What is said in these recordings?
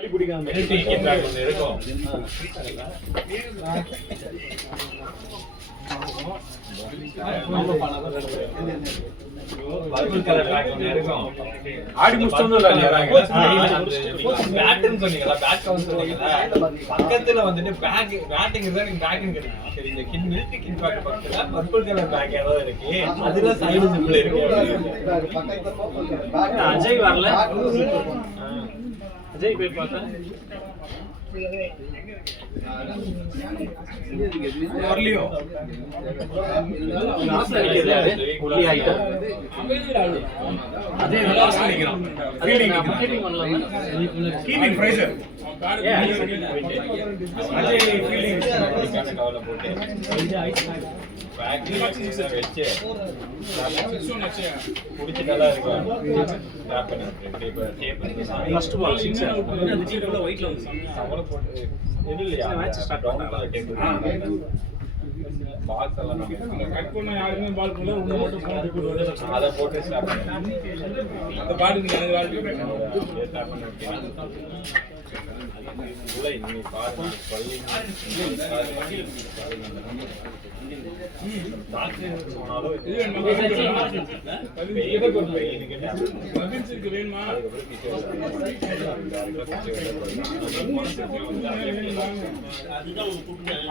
சளி பிடிக்காம இருக்கும். ஆடி முடிச்சோம்ல பக்கத்துல வந்துட்டு பேட்டிங் இந்த கின் மில்க் கின் பேக் பக்கத்துல பர்பிள் கலர் பேக் ஏதாவது இருக்கு. அதுல சைடு சிம்பிள் இருக்கு. அஜய் வரல. அஜய் போய் பார்த்தா வரலையோ லாஸ்ட் அடிக்கிறது புள்ளி ஆயிட்டா அதே லாஸ்ட் அடிக்கிறான். ஃபீலிங் பண்ணலாம். கீப்பிங் ஃப்ரைசர் அஜய் ஃபீலிங் கவலை போட்டு பேக் வச்சு குடிச்சு நல்லா இருக்கும். ஃபர்ஸ்ட் பால் 6 ஒயிட்ல வந்து அவளை போட்டு இது இல்லையா மேட்ச் ஸ்டார்ட் பண்ணாங்க. பால்ஸ் எல்லாம் கட் பண்ண யாருமே பால் போல உள்ள மட்டும் போட்டு அத போட்டு ஸ்டார்ட் பண்ணேன். அந்த பால் நீங்க அந்த பால் ஸ்டார்ட் பண்ணி உள்ள நீங்க பாருங்க பள்ளி டாக்டர் சொன்னாலோ இது இத கொண்டு போய் எனக்கு மகிழ்ச்சிக்கு வேணுமா அதுதான்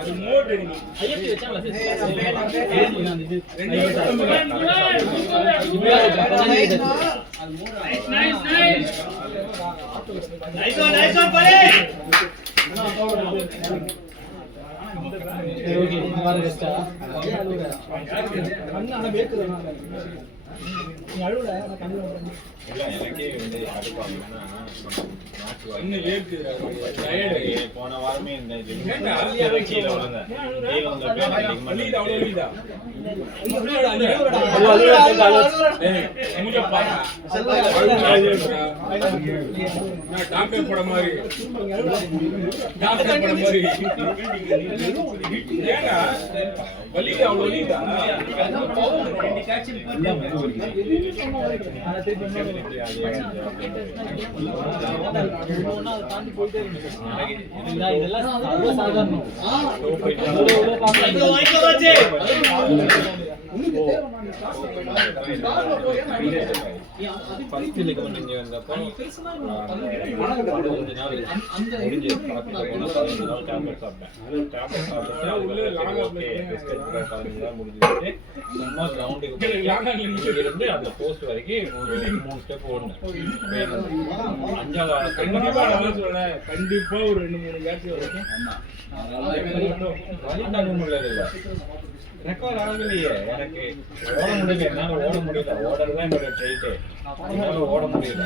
அது மோட் ஐஎஃப்டி வெச்சா மெசேஜ் நைஸ் ஒன் பலே ஓகே மார்க் கஷ்டா அண்ணா பேக்குறா நீ அழுவுல நான் கண்ணு இல்ல எனக்கே வந்து அடுப்பாங்கன்னா இன்னும் ஏர்க்கு டயர்ட் போன வாரமே இந்த கீழ வந்தேன் கீழ வந்தப்ப மணில அவ்வளவு இல்லடா எங்க பாரு நான் டாக்டர் பட மாதிரி ஏடா வலில அவ்வளவு இல்லடா போஸ்ட் வரைக்கும் 3 ஸ்டெப் ஓடுனேன். கண்டிப்பா ஒரு 2-3 கேட்ச் வரைக்கும் ரெக்கவர் ஆகலையே. எனக்கு ஓட முடியல, என்னால ஓட முடியல. ஓடறதுதான் என்னோட ட்ரைட்டு. என்னால ஓட முடியல.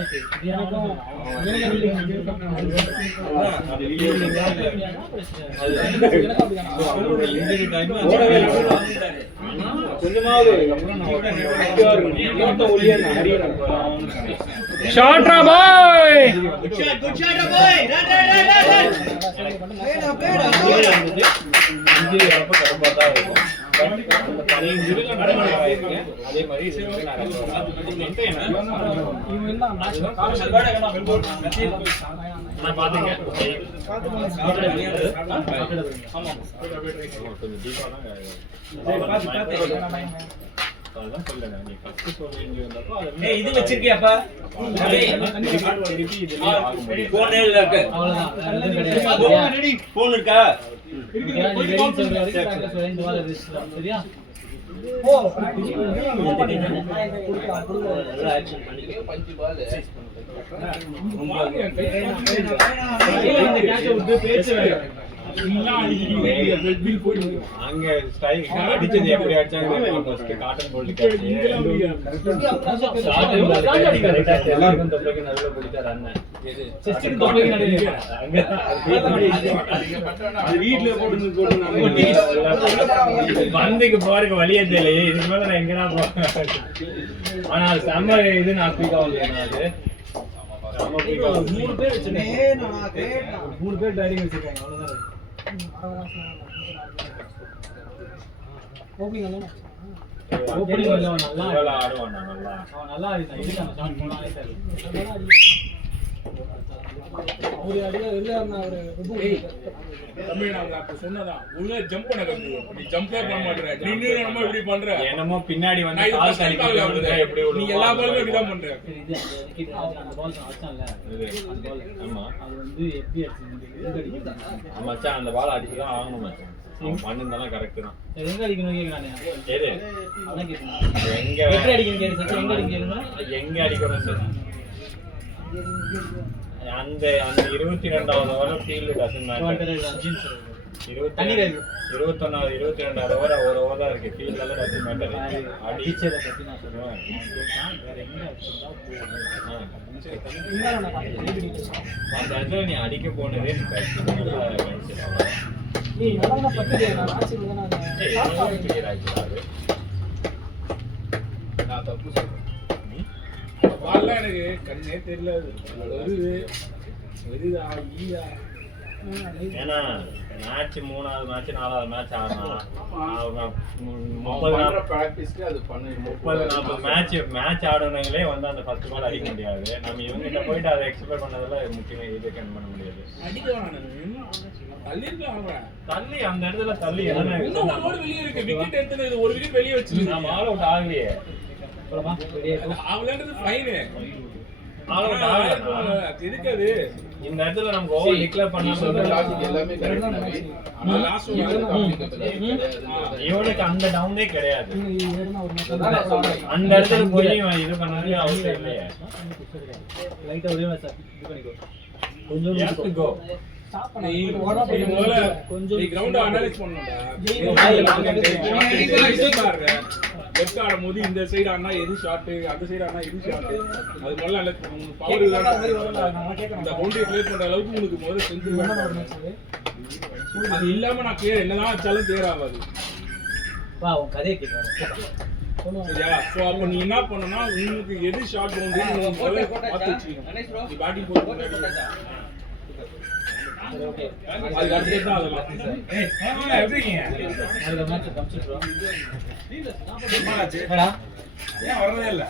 ஷாட்ரா பாய் குட் ஷாட் பாய் அதே மாதிரி இது வச்சிருக்கியாப்பா போன் இருக்கா சரியா அங்க ஸ்டைல் அடிச்சது எப்படி அடிச்சாங்க காட்டன் போல்ட் எல்லாருக்கும் தொப்பைக்கு நடுவுல பிடிச்சாரு அண்ணன் பந்துக்கு போறதுக்கு வழியே தெரியல. இதுக்கு மேல நான் எங்கடா போறேன். ஆனா அது செம்ம இது நான் பீக்கா அது 3 பேர் வச்சிருக்கேன். 3 பேர் டைரிங் வச்சிருக்காங்க. அவ்வளவுதான். ஓபனிங் அல்ல ஓபனிங் அல்ல நல்லா ஆடுவான். நல்லா நல்லா ஆடிட்டான். இதுக்கு அந்த ஷாட் போனாலே சரி. நல்லா ஆடி தம்பி நான் அப்ப சொன்னதான் உள்ள ஜம்ப் பண்ண கத்து நீ ஜம்ப்லே பண்ண மாட்டற நீ என்னமோ இப்படி பண்ற என்னமோ பின்னாடி வந்து நான் இது கால் first time தள்ளி பார்க்கல விடுறது, எப்படி நீ விடுவோம்? எல்லா பாலுமே இப்படி தான் பண்ற இது அந்த பால் ஆச்சான்ல இது. அந்த பால் ஆமா அது வந்து எப்படி அடிச்சு மச்சான் அந்த பால் அடிச்சு தான் ஆகணும் மச்சான். அவன் பண்ணிருந்தாலும் கரெக்ட் தான். எங்க அடிக்கணும் கேக்குறானே எது அதான் கேக்குறேன் எங்க எப்படி அடிக்கணும் கேக்குறேன் சச்சி எங்க அடிக்கணும் எங்க அடிக்கணும் சார்? அந்த அந்த 22வது ஓவர் ஃபீல்டு டசன் மேட்டர். தண்ணி வேறு 21வது 22வது ஓவர் ஒரு ஓவர் தான் இருக்கு. ஃபீல்ட்ல டசன் மேட்டர். அடிச்சத பத்தி நான் சொல்றேன் வேற எங்க அடிச்சா அந்த இடத்துல நீ அடிக்க போனதே நீ நீ நடந்த பத்தி நான் ஆட்சி நான் தப்பு சொல்றேன் பால்லாம் எனக்கு கண்ணே தெரியல வருதா ஈயா ஏன்னா மேட்ச் 3வது மேட்ச் 4வது மேட்ச் ஆனா 30-40 மேட்ச் ஆடுனவங்களே வந்து அந்த ஃபர்ஸ்ட் பால் அடிக்க முடியாது. நம்ம இவங்கிட்ட போயிட்டு அதை எக்ஸ்பெக்ட் பண்ணதெல்லாம் முக்கியமா இது கன் பண்ண முடியாது. அடிக்க வேணாம் தள்ளி இருக்கலாம் தள்ளி அந்த இடத்துல தள்ளி என்ன இன்னும் ஒரு ஓவர் வெளியே இருக்கு விக்கெட் எடுத்து ஒரு விக்கெட் வெளியே வச்சிருக்கேன் நம்ம ஆல் அவுட் ஆகலையே. அவங்களது ஃபைன் ஆல் அவுட் ஆகல. எதுக்கு அது இந்த இடத்துல நம்ம ஓவர் டிக்ளேர் பண்ணாம லாஜிக் எல்லாமே கரெக்ட். லாஸ்ட் இவனுக்கு அந்த டவுனே கிடையாது. அந்த இடத்துல போய் இது பண்ணவே அவசியம் இல்லையே. லைட்டா ஒரே மேட்ச் இது பண்ணிக்கோ கொஞ்சம் லெஃப்ட் கோ. கொஞ்சம் கிரவுண்ட் அனலைஸ் பண்ணணும்டா லெஃப்ட் ஆடும்போது இந்த சைடு ஆனா எது ஷாட் அந்த சைடு ஆனா எது ஷாட் அது முதல்ல அனலைஸ் பண்ணணும். பவர் இந்த பவுண்டரி கிளியர் பண்ற அளவுக்கு உங்களுக்கு முதல்ல செஞ்சு அது இல்லாம நான் கிளியர் என்னதான் வச்சாலும் கிளியர் ஆகாது. வா உன் கதையை கேட்க சரியா? ஸோ அப்போ நீ என்ன பண்ணணும்னா உங்களுக்கு எது ஷார்ட் பவுண்டரி பார்த்து வச்சுக்கணும். நீ பேட்டிங் போட்டு ஓகே அதுக்கு அடுத்து தான் அதெல்லாம் எப்படி இருக்கீங்க? அதுல மேட்ச் கம்ப்ளீட் என்னடா ஏன் வரவே இல்லை?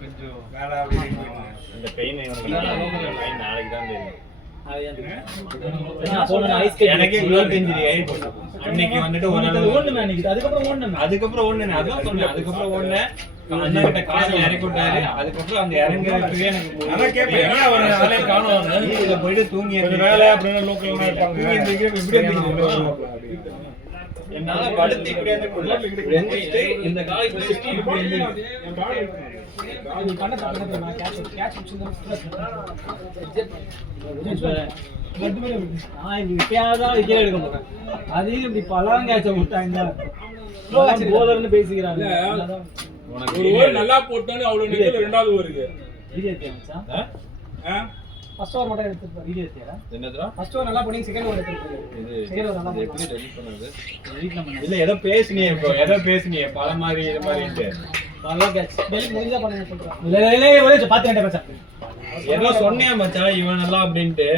கொஞ்சம் வேலை அப்படின்னு இந்த பெயின் நாளைக்கு தான் தெரியும். எனக்கே அன்னைக்கு வந்துட்டு அதுக்கப்புறம் ஒண்ணு அதான் சொன்னேன். அதுக்கப்புறம் ஒண்ணு அண்ணன் காசு இறக்கி விட்டாரு. அதுக்கப்புறம் அந்த இறங்குறதுக்கு எனக்கு போயிட்டு தூங்கி வேலை அப்படின்னு லோக்கல் என்னால படுத்து இப்படி எந்திரிச்சு இந்த காலை பிடிச்சிட்டு இப்படி எந்திரிச்சு அதையும் இப்படி பலாம் கேட்ச விட்டாங்க போதர்னு பேசிக்கிறாங்க. ஒரு ஓவர் நல்லா போட்டானே அவ்வளவு நிக்கல. ரெண்டாவது ஓவருக்கு ஃபர்ஸ்ட் ஓவர் மட்டும் எடுத்துட்டு வீடியோ எடுத்தியா? என்னதுடா ஃபர்ஸ்ட் ஓவர் நல்லா பண்ணி செகண்ட் ஓவர் எடுத்துட்டு இது செகண்ட் ஓவர் நல்லா எப்படி டெலிட் பண்ணது? எடிட் நம்ம இல்ல ஏதோ பேசுனியே இப்போ ஏதோ பேசுனியே பல மாதிரி இது மாதிரிட்டு நல்லா கேட்ச் டெலிட் முடிஞ்சா பண்ணுங்க சொல்றேன். இல்ல இல்ல ஒரே பாத்துட்டே மச்சான் ஏதோ சொன்னியா மச்சான் இவன் நல்லா அப்படின்ட்டு.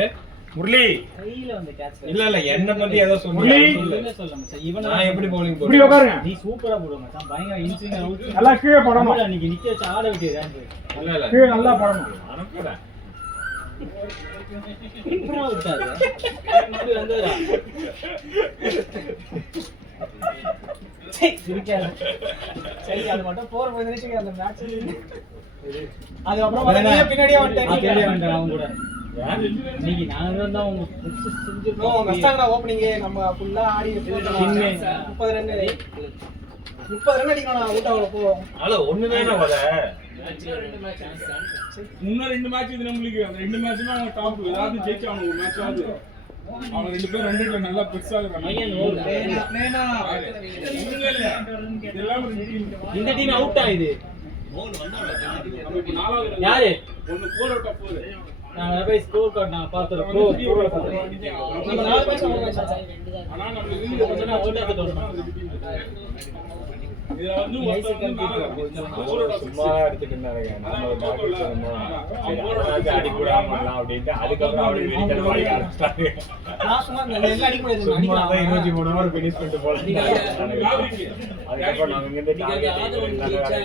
முரளி கையில வந்து கேட்ச் இல்ல என்ன பத்தி ஏதோ சொன்னீங்க. இல்ல சொல்ல மச்சான் இவன் நான் எப்படி bowling இப்படி போடுறேன்? உட்காருங்க. நீ சூப்பரா போடுற மச்சான் பயங்கர இன்சிங் அவுட் நல்லா கீழே போடணும். அன்னைக்கு நிக்க வச்சு ஆட விட்டியதான் இல்ல கீழே நல்லா போடணும். அனுப்புறேன். சூப்பரா விட்டாரு இப்படி வந்ததுடா சிரிக்காத சரி அது மட்டும் 4 நிமிஷம் அந்த மேட்ச் அது அப்புறம் பின்னாடியே வந்துட்டேன் அவங்க கூட இன்னைக்கு நாங்க தான் அவங்க செஞ்சிருக்கோம். கஷ்டங்கடா ஓபனிங் நம்ம ஃபுல்லா ஆடி 30 ரன் அடிக்கணும் அவுட் ஆகல போ. அல ஒண்ணுதானே வர. முன்ன ரெண்டு மேட்ச் இது நம்மளுக்கு அந்த ரெண்டு மேட்ச்னா அவங்க டாப் ஏதாவது ஜெயிச்சு அவங்க ஒரு மேட்ச் ஆகுது. அவங்க ரெண்டு பேரும் ரெண்டுல நல்லா பெருசா இருக்காங்க. இந்த டீம் அவுட் ஆயிது. யாரு ஒன்னு 4 அவுட் ஆஃப் 4. நான் போய் ஸ்கோர் கார்டு நான் பார்த்தறேன். நம்ம நாலு மேட்ச் ஆனா நம்ம இந்த கொஞ்சம் அவுட் ஆகிட்டோம். இதுல வந்து ஒருத்தர் வந்து அவரு சும்மா எடுத்துட்டு இருந்தாருங்க. நாம ஒரு பாக்கெட் சொன்னோம். சரி, அவராவது அடி கூடாம பண்ணலாம் அப்படின்ட்டு அதுக்கப்புறம் அவரு வெடித்தன வாங்கி ஆரம்பிச்சிட்டாங்க. நான் சும்மா இந்த எல்லாம் அடிக்க முடியாது, சும்மா அடிக்கலாம். தான் 23 ஓவர் finish பண்ணிட்டு போலாம். அதுக்கப்புறம் நாங்க இங்க இருந்து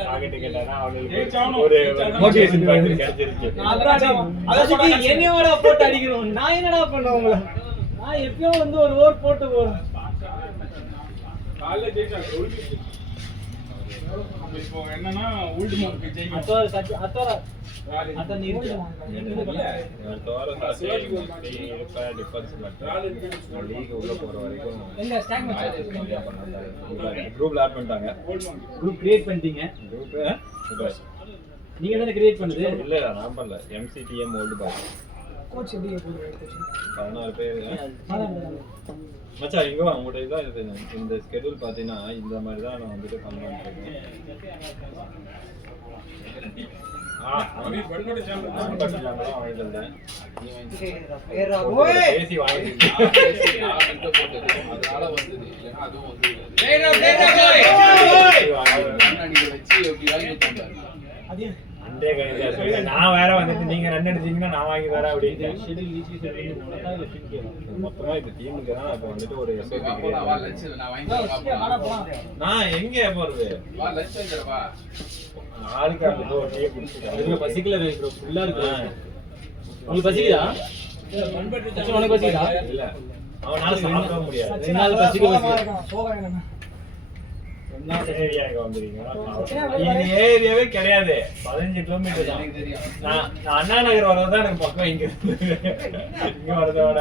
டார்கெட் கேட்டாங்க. அவங்களுக்கு ஒரு மோட்டிவேஷன் பாயிண்ட் கிடைச்சிருச்சு. அதான் சொல்றேன், என்னையோட போட்டு அடிக்கிறோம். நான் என்னடா பண்ணேன் உங்களை? நான் எப்பயோ வந்து ஒரு ஓவர் போட்டு போறேன். காலைல ஜெயிச்சாங்க ஒழிச்சு. இப்போ என்னன்னா ஓல்டு மார்க் ஜெயிக்கும். அத்தனை இருக்கு. அடுத்த வாரம் டிஃபரன்ஸ் மட்டும் லீக் உள்ள போற வரைக்கும் இல்ல ஸ்டாக் மேட்ச் குரூப்ல ஆட் பண்ணிட்டாங்க. குரூப் கிரியேட் பண்ணிட்டீங்க. குரூப் நீங்க தானே கிரியேட் பண்ணுது? இல்ல நான் பண்ணல. MCTM ஓல்டு பாய் கோச் எப்படி போடுறாரு கோச்? 14 பேர். மச்சான் இங்க வா, உங்கள்ட்ட இதான் இது. இந்த ஸ்கெட்யூல் பார்த்தீங்கன்னா இந்த மாதிரி தான் நான் வந்துட்டு பண்ணலான்னு இருக்கேன். பண்பட்டு சாம்பியன் வாங்கிட்டு வந்தேன். பேசி வாங்கிட்டு அதனால வந்தது இல்லைன்னா அதுவும் வந்து அதே அண்டே கையில நான் வேற வந்துட்டு நீங்க ரன் அடிச்சீங்கன்னா நான் வாங்கி தரேன் அப்படின்னு ஷெட்யூல் ஈஸி ஷெட்யூல் போடா இல்ல ஃபிட் கேம். மொத்தமா இந்த டீமுக்கு தான் இப்போ வந்துட்டு ஒரு SOP வா லட்ச நான் வாங்கி நான் எங்க போறது? வா லட்சம் வா நாளைக்கு அந்த ஒரு டீ குடிச்சிட்டு பசிக்கல ப்ரோ, ஃபுல்லா இருக்கு. உங்களுக்கு பசிக்குதா? உனக்கு பசிக்குதா? இல்ல அவனால சாப்பிட முடியாது. 2 நாள் பசிக்க பசி. ஏரியா ஏரியாவே கிடையாது. 15 கிலோமீட்டர் தான். எனக்கு தெரியும் நான் அண்ணா நகர் வரதான் எனக்கு பக்கம். இங்க இங்க வரத விட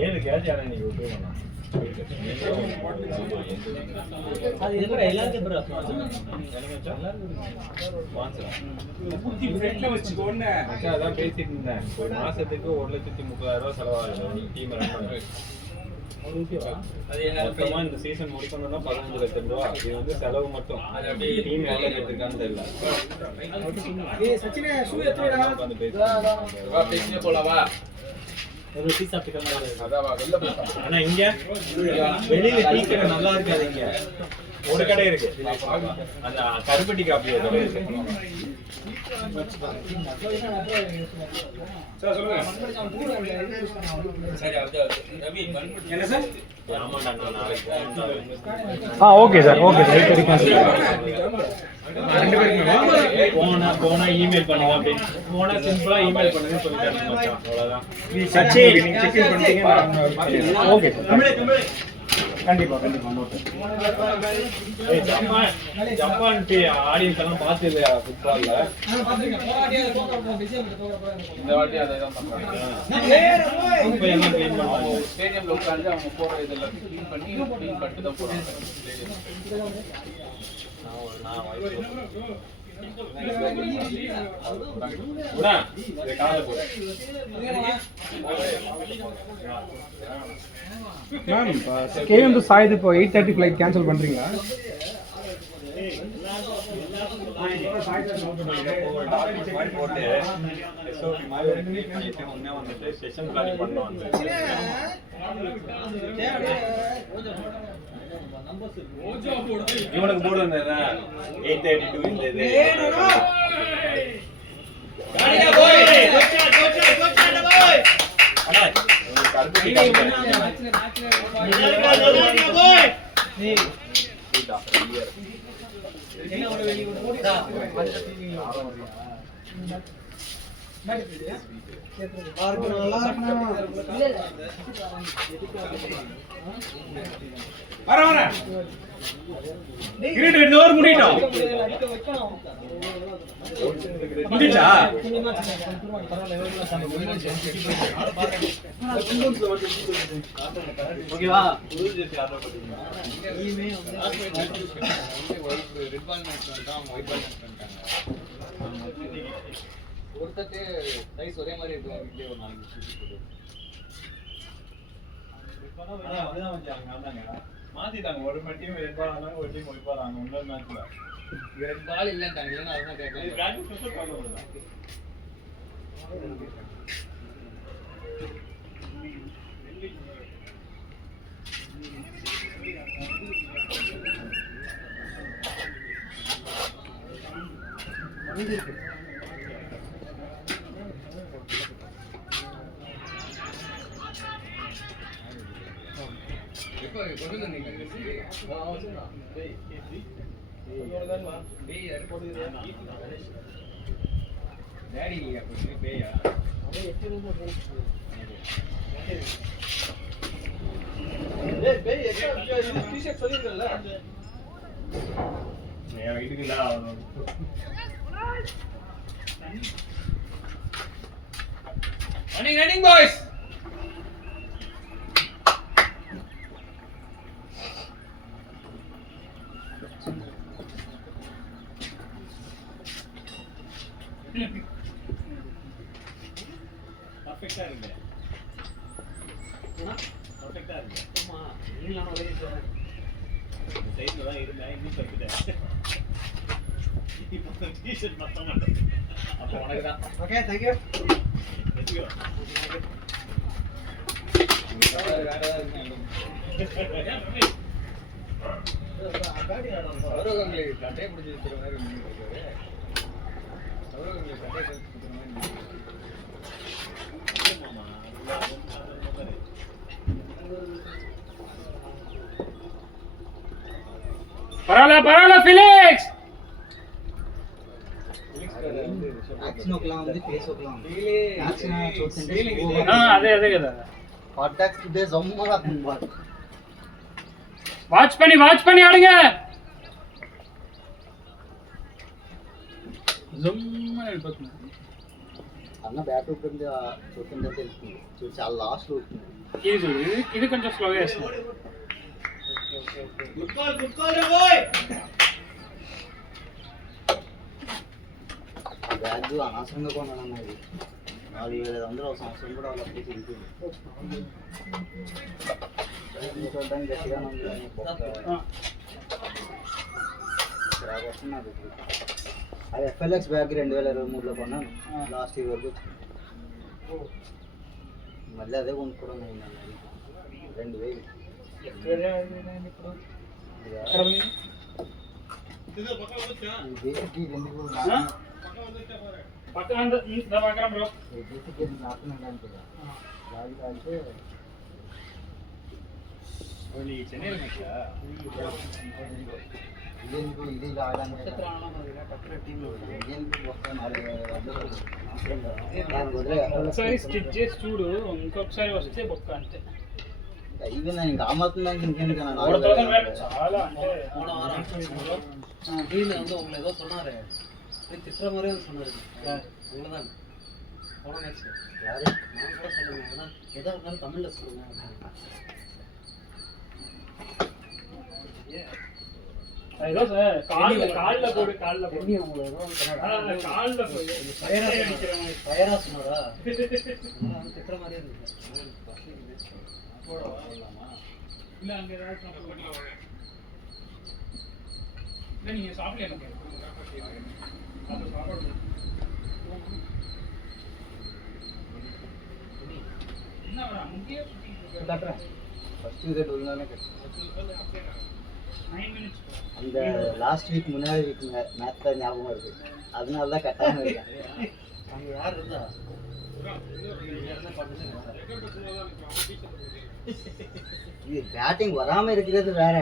ஏழு கேட்ச் ஆனா நீங்க விட்டு போனா அது எதுக்கு எல்லாரும் ப்ரோ ஊத்தி ஃப்ரெண்ட்ல வச்சுக்கோன்னு அதான் பேசிட்டு இருந்தேன். ஒரு மாசத்துக்கு 1,30,000 செலவாகுது டீம் ரன் பண்றது. மொத்தமா இந்த சீசன் முடிக்கணும்னா 15 லட்சம் ரூபா. இது வந்து செலவு மட்டும். டீம் எவ்வளவு எடுத்துருக்கான்னு தெரியல. ஏய் சச்சினே ஷூ எத்துடா. உட்கார்ந்து வா பேசினே போலாம் வா ஒரு டீ சாப்பிட்டு மாதிரி. அதான் வா வெளில போலாம் ஆனா இங்க வெளியில டீ கடை நல்லா இருக்காது. இங்க ஒரு கடை இருக்கு, அந்த கருப்பட்டி காப்பி கடை இருக்கு. சார் சொல்லுங்க. சரி அது ரவி பண்பட்டு என்ன சார்? ஆமாண்டா நான் நாளைக்கு ஓகே சார் போனா இமெயில் பண்ணுங்க அப்படின்னு. போனா சிம்பிளா இமெயில் பண்ணுங்கன்னு சொல்லிட்டாங்க மச்சான். அவ்வளவுதான். ஓகே கண்டிப்பா ஜப்பான் ஆடியன்ஸ் எல்லாம் பார்த்து இல்லையா ஃபுட்பால்ல? இந்த வாட்டி அதை தான் பண்றாங்க இப்போ எல்லாம் க்ளீன் பண்ணுவாங்க. ஸ்டேடியம்ல உட்கார்ந்து அவங்க போற இதெல்லாம் க்ளீன் பண்ணிட்டு தான் போறாங்க ஸ்டேடியம் நான் உடா இத காலைல போடு. மேம் கேஎம் டு சாயிது இப்போ 8:30 ஃப்ளைட் கேன்சல் பண்ணுறீங்களா? போட்டு SOP மாதிரி பண்ணிட்டு உடனே வந்துட்டு செஷன் பிளான் பண்ணுவாங்க. இவனுக்கு போடு வந்தா 8:32 இந்த இது வர கிரீட் 2 ஓவர் முடிட்டோம். முடிச்சா? ஓகேவா? ஒருத்தட்டு சைஸ் ஒரே மாதிரி இருக்கும் வீட்லயே ஒரு நாளைக்கு மாத்திட்டாங்க. ஒரு டீம் ரெட் பால் ஆனாங்க, ஒரு டீம் ஒயிட் பால் ஆனாங்க. இன்னொரு மேட்ச்ல ரெண்டு பால் இல்லன்றாங்க இல்லன்னா அதான் கேட்கலாம் டாடி அப்படி பேயா என் வீட்டுக்கு இல்ல Running, boys. பர்ஃபெக்ட்டா இருக்கு பர்ஃபெக்ட்டா இருக்கு ஆமா நீங்க ஒரே சைடுல தான் இருந்தேன் இன்னும் பர்ஃபெக்ட்டா இப்போ டீ-ஷர்ட் பத்த மாட்டேன் அப்போ உனக்கு தான் ஓகே थैंक यू வெற்றியோ வேற ஏதாவது சௌரகங்களை கட்டை பிடிச்சி வச்சுக்கிற மாதிரி இருக்காரு சௌரகங்களை கட்டை பிடிச்சி வச்சுக்கிற மாதிரி பரவாயில்ல ஃபிலிக்ஸ். యాక్షన్ ఒకలా ఉంది ఫేస్ ఒకలా ఉంది యాక్షన్ చూస్తుంటే అదే కదా. కాంటాక్ట్ డే జమ్మగా ఉంది வாட்ச் பண்ணி ஆடுங்க. జమ్మని వెళ్ళిపోతుంది అన్న బ్యాట్ ఉంటుంది చూస్తుంటే తెలుస్తుంది చూసి చాలా లాస్ట్ అవుతుంది ఇది కొంచెం స్లోగా వేస్తుంది. బ్యాగ్ అనవసరంగా కొన్నాను అన్నది 4,500 ఒక సంవత్సరం కూడా వాళ్ళ ప్లేస్ ఉంటుంది చూడడానికి గట్టిగానే ఉంది రాగా వస్తున్నది అది FLX బ్యాగ్ 2023లో కొన్నాను లాస్ట్ ఇయర్ వరకు మళ్ళీ అదే కొనుక్కోవడం అయింది 2000 పక్కన బ్రో ఇది ఒకసారి స్టిచ్ చేసి చూడు, ఇంకొకసారి వస్తే బొక్క అంతే. ఇవి నేను ఇంకా ఆమాత్రం ఇంకేంటి చాలా అంటే ஏதோ சொன்னாரு திட்டுற மாதிரியே சொன்னாரு அவ்வளோதான் போன நெக்ஸ்ட் யாரு நான் கூட சொல்லுங்க எதா இருந்தாலும் தமிழ்ல சொல்லுங்க ஏதோ சார் கால்ல போடு கால்ல போடு கால்ல போடு ஃபயரா சொன்னாரா திட்டுற மாதிரியே இருந்துச்சு இல்ல அங்க ஏதாவது இல்ல நீங்க சாப்பிடல அப்ப சாப்பாடு என்ன வர அங்கேயே கட்டுறேன் ஃபர்ஸ்ட் இது டூல்னானே கட்டுறேன் 9 minutes அந்த லாஸ்ட் வீக் முன்னாடி வீக் மேட்ச் தான் ஞாபகம் இருக்கு அதனால தான் கட்டாம இருக்கேன் அங்க யார் இருந்தா இது பேட்டிங் வராம இருக்கிறது வேற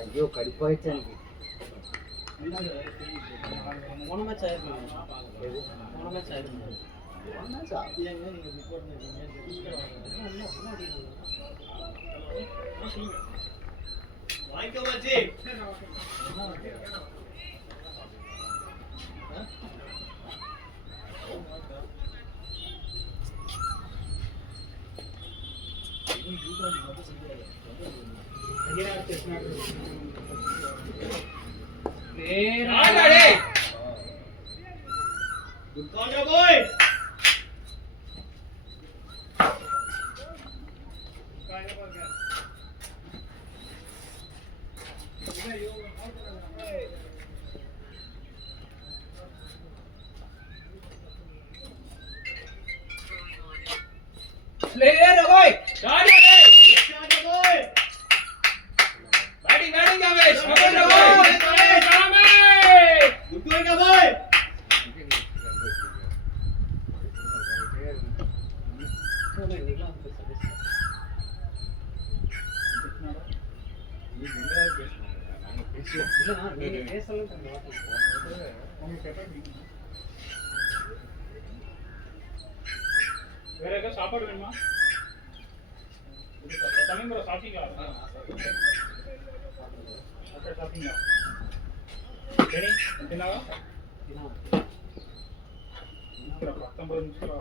ஐயோ கடுப்பாயிடுச்சு எனக்கு மூணு மேட்ச் ஆயிருக்கு மூணு மேட்ச் ஆயிருக்கு வாங்கிக்கோ மச்சி வேற ஏதாவது சாப்பாடு வேணுமா? தமிழ் சாப்பிட்டீங்களா? சாப்பிட்டீங்களா? சரி என்னவா 19 நிமிஷம் வர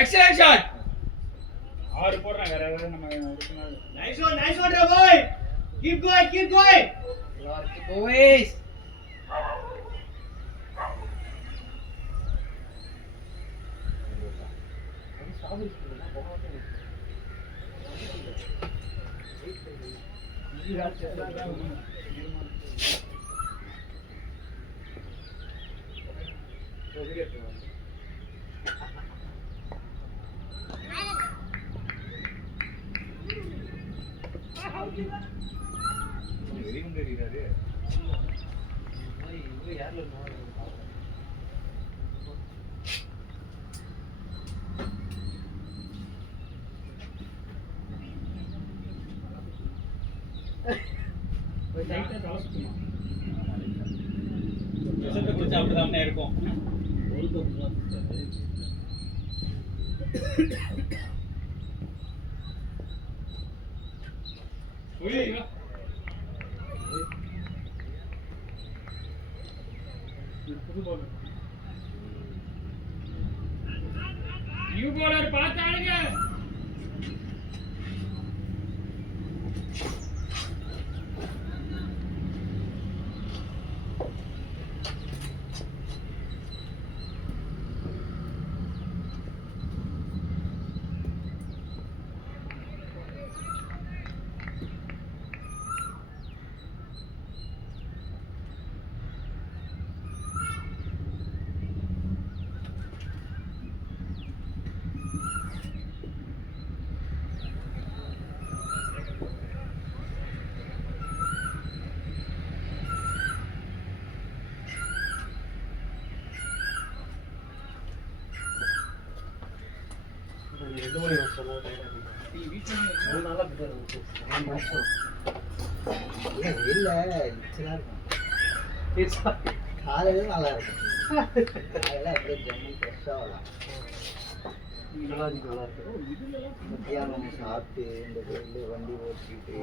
எக்ஸலென்ட் ஷாட். 6 போடுறேன். வேற ஏதாவது நம்ம நைஸ் ஒன் ரா பாய். Keep going. boys. அப்படிதான் இருக்கும். நியூ பாலர் பார்த்தாளுங்க. காலையில நல்லா இருக்கும். காலையில அப்படியே ஜம்மன் ஃப்ரெஷ்ஷாக வரலாம். மத்தியானம் சாப்பிட்டு இந்த கோயிலில் வண்டி ஓட்டிக்கிட்டு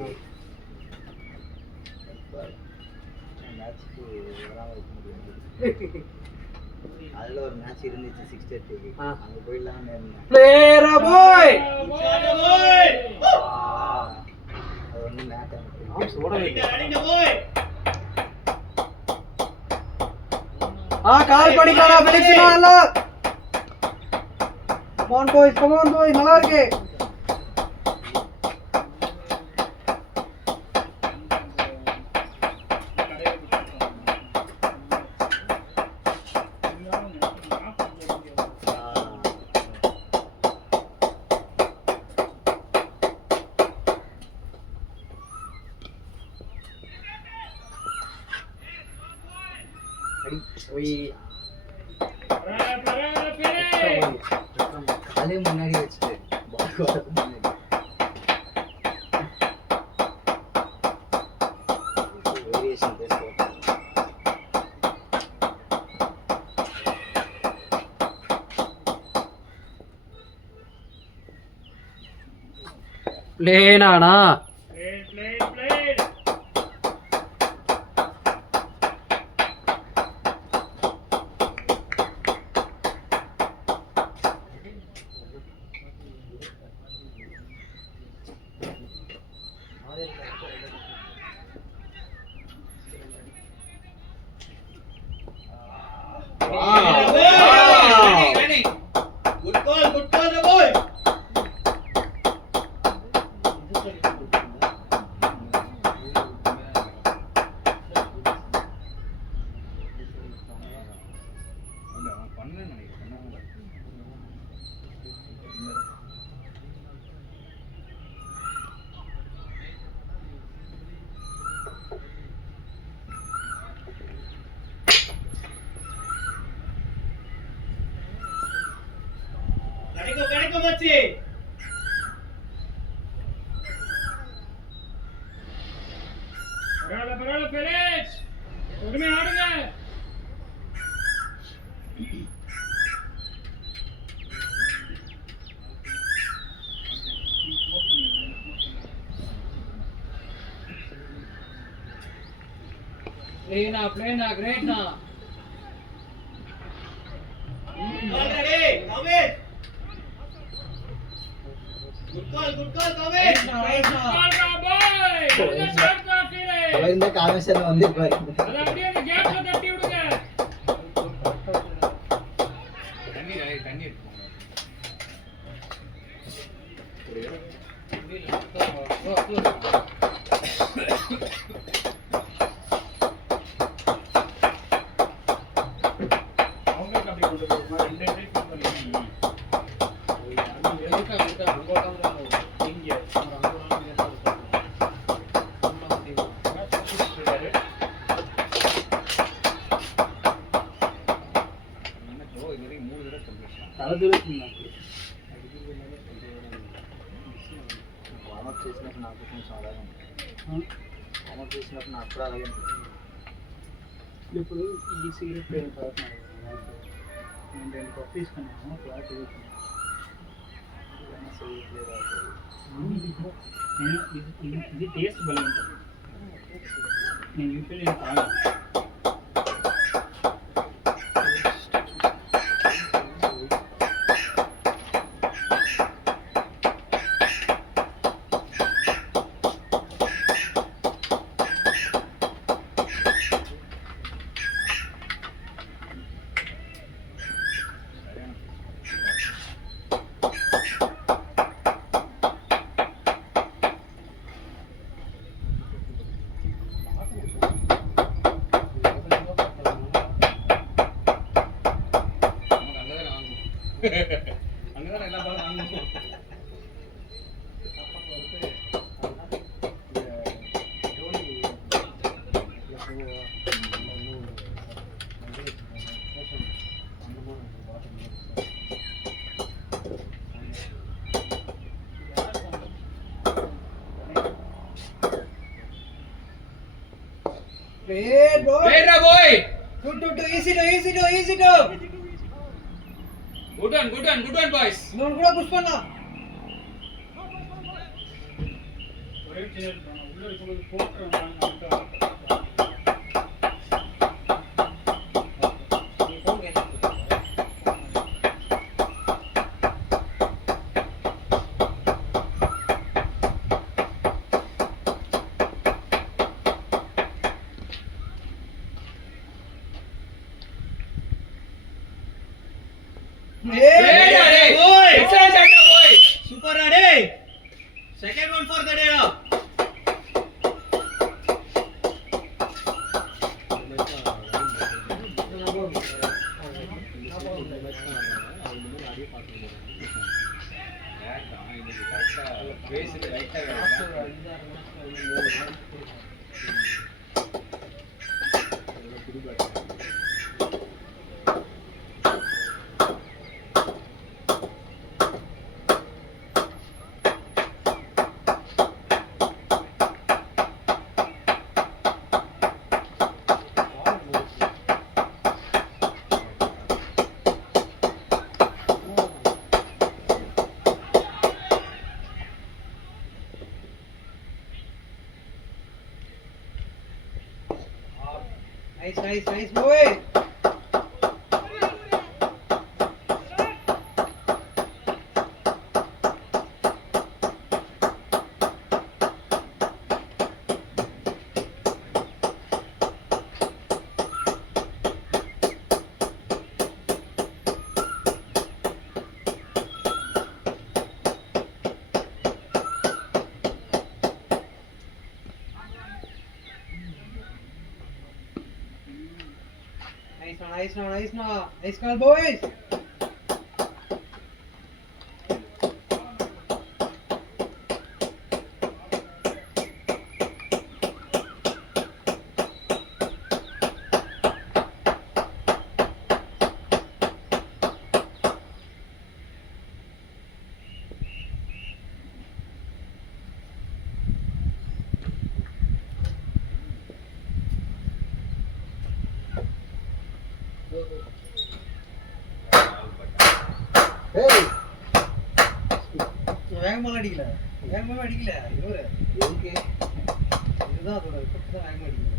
மேட்ச்சுக்கு வராமல் இருக்க முடியாது. அதில் ஒரு மேட்ச் இருந்துச்சு 6:30. அங்கே போயிடலாம் இருந்தேன். அது வந்து மேட்ச் கால் பண்ணிக்கலாம் ஃபெலிக்ஸ் நல்லா. come on boys நல்லா இருக்கு. அதே முன்னாடி வச்சுட்டு வேரியேஷன் லேனானா ஆடுங்க மச்சி. பரவாயில்ல பெரிச், பொறுமையா ஆடுங்க. Play great na. Ready, Kavit. Good call, Kavit. Nice na. boy. Shot ka file. அவர்ந்த காமிஷன் வந்து பாரு. அத அப்படியே அந்த கேப்ல தட்டி விடுங்க. தண்ணி இருக்கு. వార్మప్ చేసినప్పుడు నాకు కొంచెం అలాగే ఉంటుంది. వార్మప్ చేసినప్పుడు నాకు కూడా అలాగే ఉంటుంది. ఇప్పుడు ఈ సిగరెట్ పేరు తాగుతున్నాను. నేను 2 కప్పు తీసుకున్నాను, ఫ్లాట్ తీసుకున్నాను. ఇది టేస్ట్ భలే ఉంటుంది. నేను యూజువల్లీ తాగాను. அங்கதான் எல்லா பாலும் வாங்கணும். Great boy. Great boy. Good, easy to. Good one, boys. இன்னொரு கூட புஷ் பண்ணா. ஒரே சேர் உள்ள இருக்கிறது போட்றேன். Hey, boy. Excellent shot, boy. Super ready. Second one for the day. Nice boy. Nice call, boys. வேகமாக அடிக்கல வேகமாக அடிக்கல இவரு எதுக்கு இதுதான் அதோட தான் வேகமாக அடிக்கல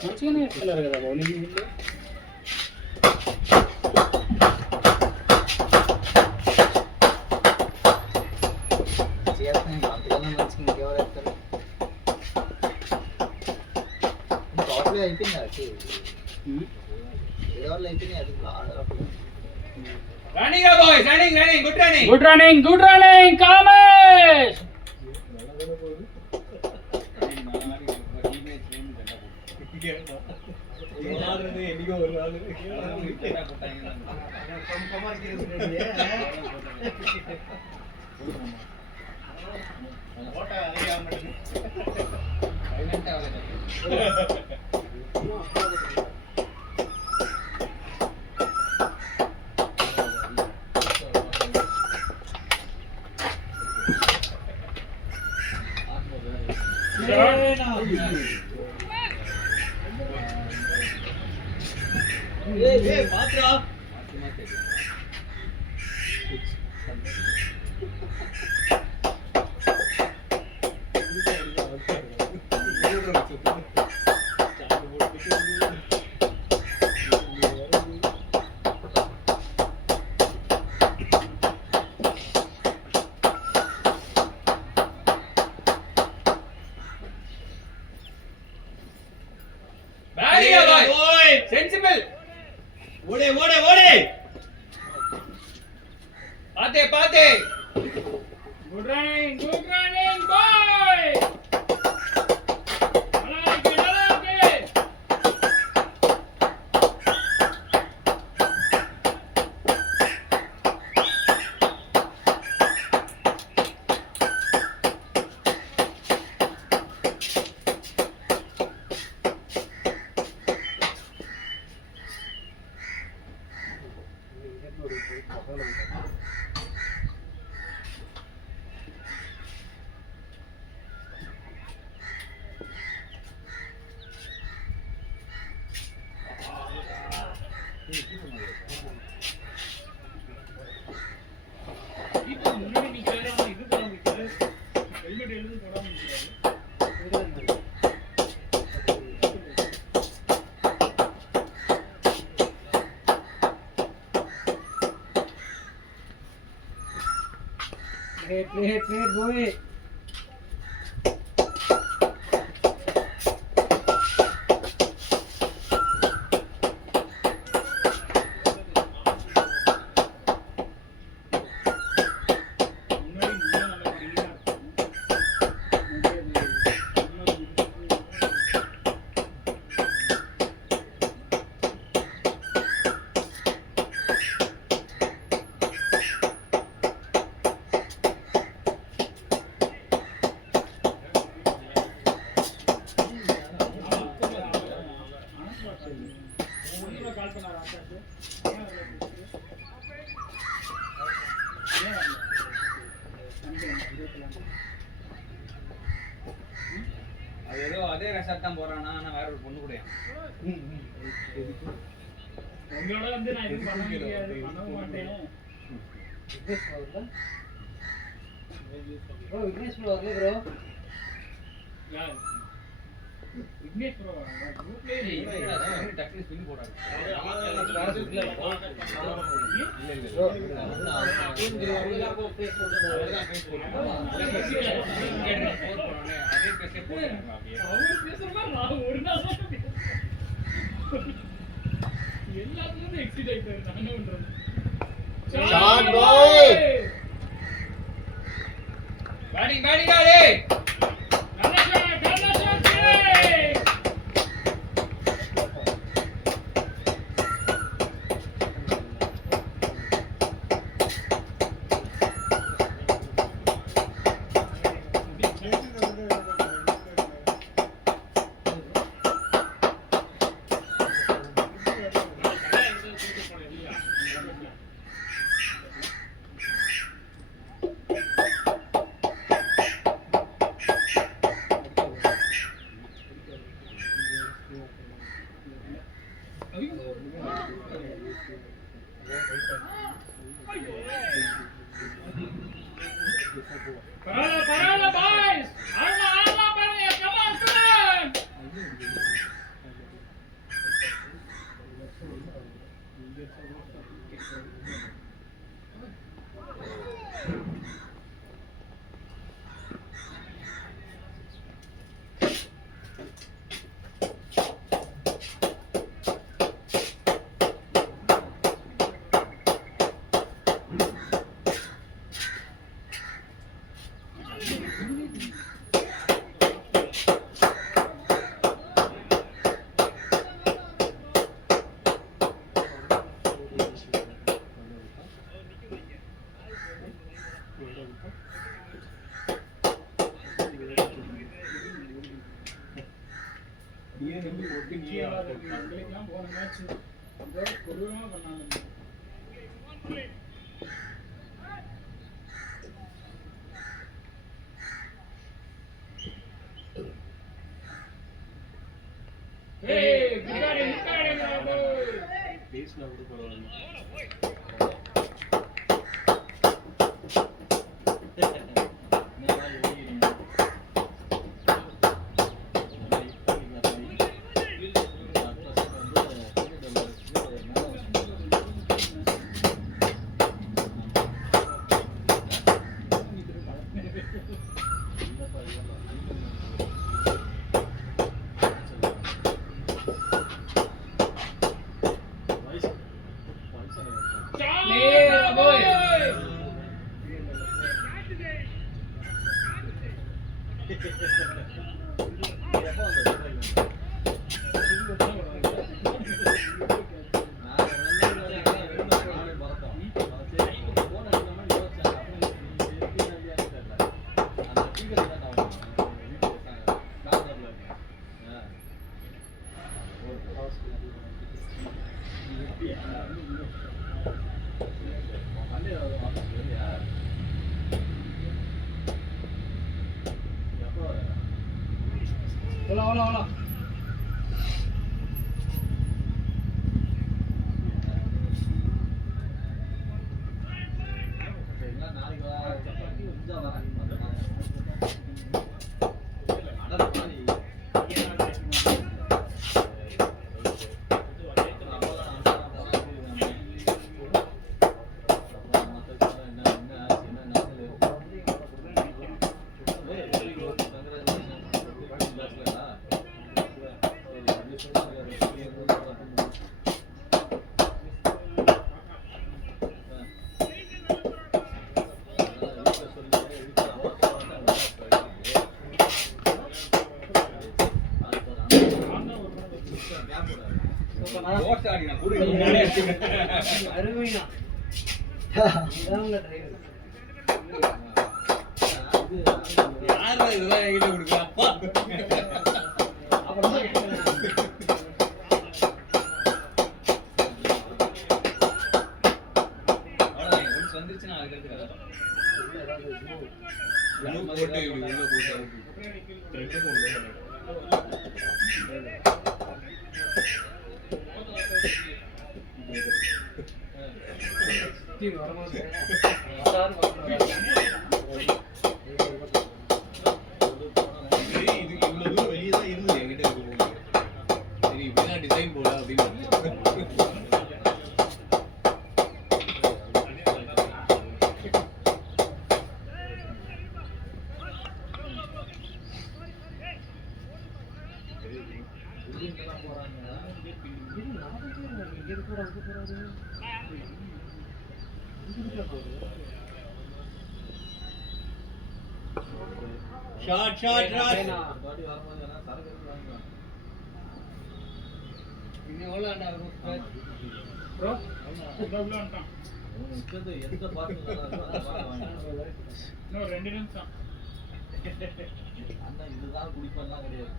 మంచిగానే వేస్తున్నారు కదా బౌలింగ్ వీళ్ళు. చేస్తాను అంతకన్నా మంచిగా ఇంకెవరు వేస్తారు? టోటల్ అయిపోయింది అది ఏదో వాళ్ళు అయిపోయినాయి అది గుడ్ రన్నింగ్ కామేష్. பாத்தே Good running, boy! Alake. இப்போ முன்னாடி நீ கேரளா இது போடாம விட்டாரு ஹெல்மெட் எழுது போடாம விட்டாரு Great, boy. அது ஏதோ அதே ரெசார்ட் தான் போறானா ஆனா வேற ஒரு பொண்ணு கூடயா உங்களோட வந்து நான் எதுவும் பண்ண முடியாது பண்ணவும் மாட்டேன் விக்னேஷ் ப்ரோ வரல ப்ரோ யார் விக்னேஷ் ப்ரோ குரூப்லயே டக்குனு ஸ்பின் போறாரு அவர் பேசுறதா நான் ஒரு நாள் எல்லாத்துலயும் எக்ஸிட் ஆயிட்டாரு நான் என்ன பண்றது Shot boy! பேட்டிங் டேய் Parada, boys! Arla, Parada, come on, come on! போன மேட்ச் கொடூரமா பண்ணாங்க ஏய் குடாடே bravo பேஸ்ல கூட பரவாயில்லை அருமையா இதான் உங்க டிரைவர். யாரா இதெல்லாம் என்கிட்ட கொடுக்குறா? அப்பா. அப்புறமா அவ்வளவுதான், என் ஒன்ஸ் வந்துருச்சுன்னா அதுக்கு அடுத்து வேலை. உள்ள போட்டு இப்படி உள்ள போட்டு அவுத்து. சரி, இது இவ்வளவு தூரம் வெளியே தான் இருந்தது என்கிட்ட இருக்கும்போது. சரி, இப்படிதான் டிசைன் போல அப்படின்னு. ஷாட் ஷாட் ஷாட் இன்னும் எவ்வளோ ஆண்டா வரும் ப்ரோ இவ்வளவு வந்துட்டான். எந்த பாட்டு இன்னும் 2 நிமிஷம். இதுதான் குடிப்பெல்லாம் கிடையாது.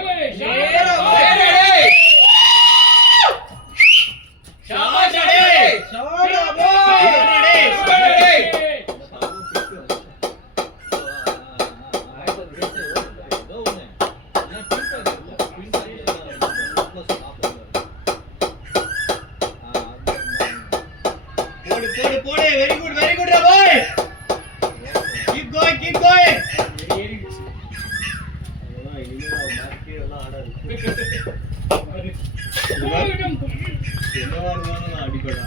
ஏய், ஏறோ, ஷாட். ஏறோ, ஷாட். போடு போடு போடு வெரி குட் ரா பாய் கீப் கோயிங் அடிப்படா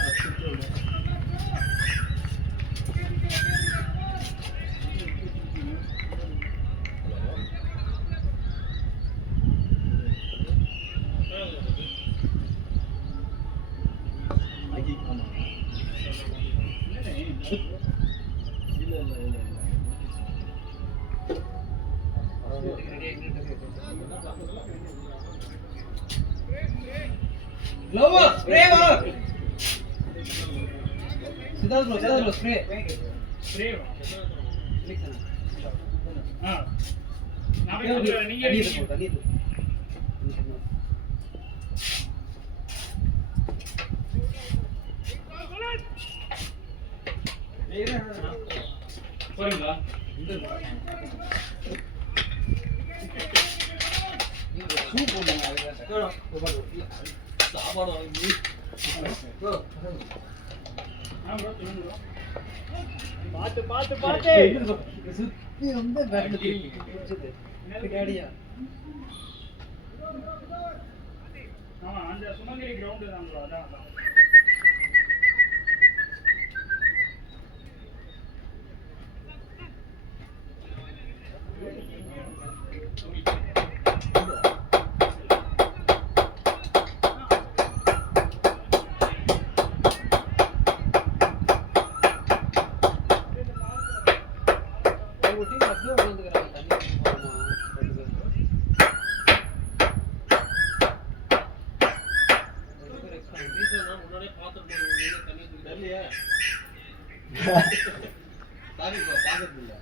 Lower, spray over. Siddharth bro, spray. Spray. ஆ. நான் தண்ணி போய் நீங்க இருக்கு, தண்ணி இருக்கு. போறீங்களா? சூப் போடுங்க அதுல. சாப்பாடு வாங்கி Bro, ஆ ப்ரோ சொல்லுங்க ப்ரோ. பாத்து சுத்தி ரொம்ப பேட் பிடிச்சது. கேடியா. ஆமா அந்த சுமங்கலி கிரவுண்ட் தான் ப்ரோ. அதான் அதான். ஓட்டி தெரியலையே. பாக்குறது இல்ல.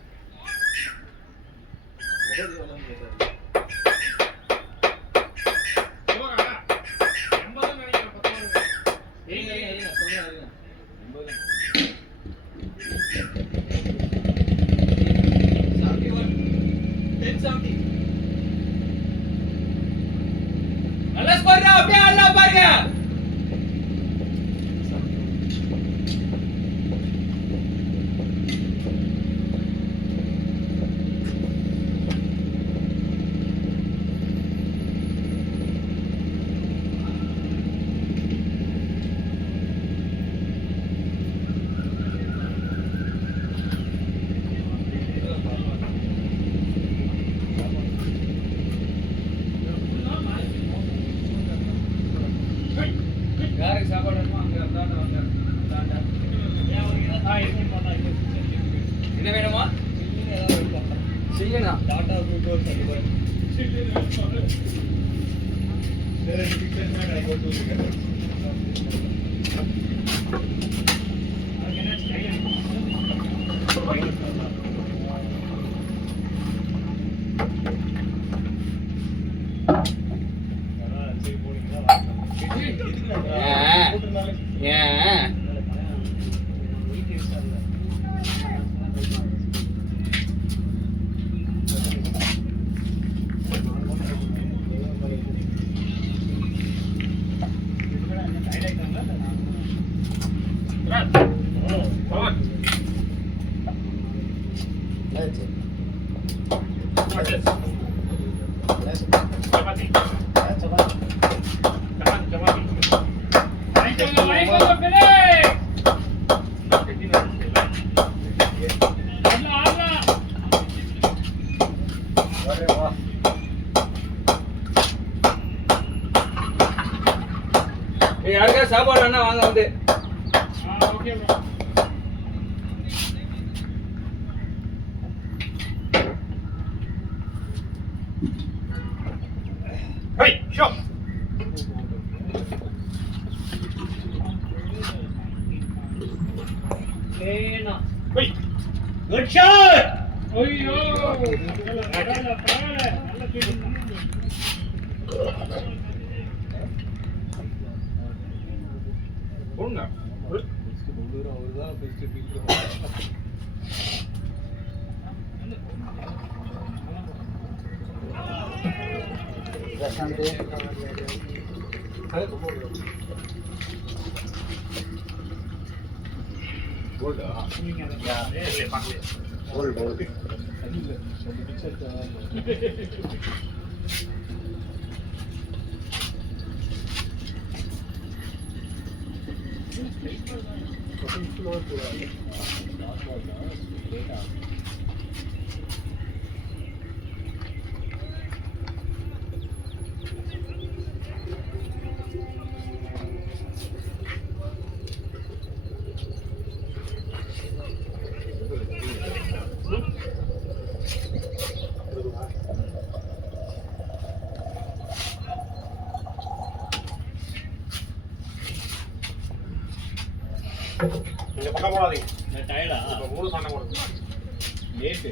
நல்லா ஸ்கோர் அப்படியே ஆடலாம் பாருங்க. யாருக்கு சாப்பாடு வேணுமோ அங்க அந்தாண்ட வாங்க. அந்தாண்ட. என்ன வேணுமா? செய்யணும். Tata Google server. வேற டிக்கெட் மேல கை போட்டு இருக்கேன். யாருக்கா சாப்பாடு வேணா வாங்க வந்து. Good shot. போங்க. அவர்தான் பெஸ்ட் ஃபீல்டர். கோல்டா? இந்த பக்கம் போடாதீங்க. நான் டயர்டா? இப்ப மூணு சண்டை போடுங்க. லேட்.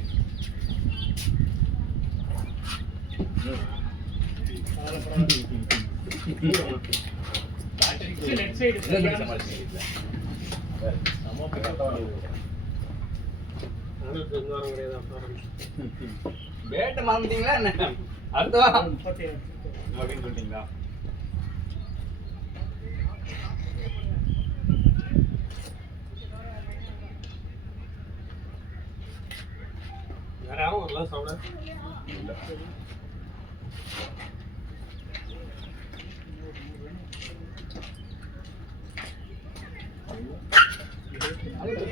லெஃப்ட் சைடு நம்ம பக்கத்துல பேட்ட மாந்தீங்களா என்ன? அர்த்தம் அப்படின்னு சொல்லிட்டீங்களா? யாரும் வரல சவுண்ட்.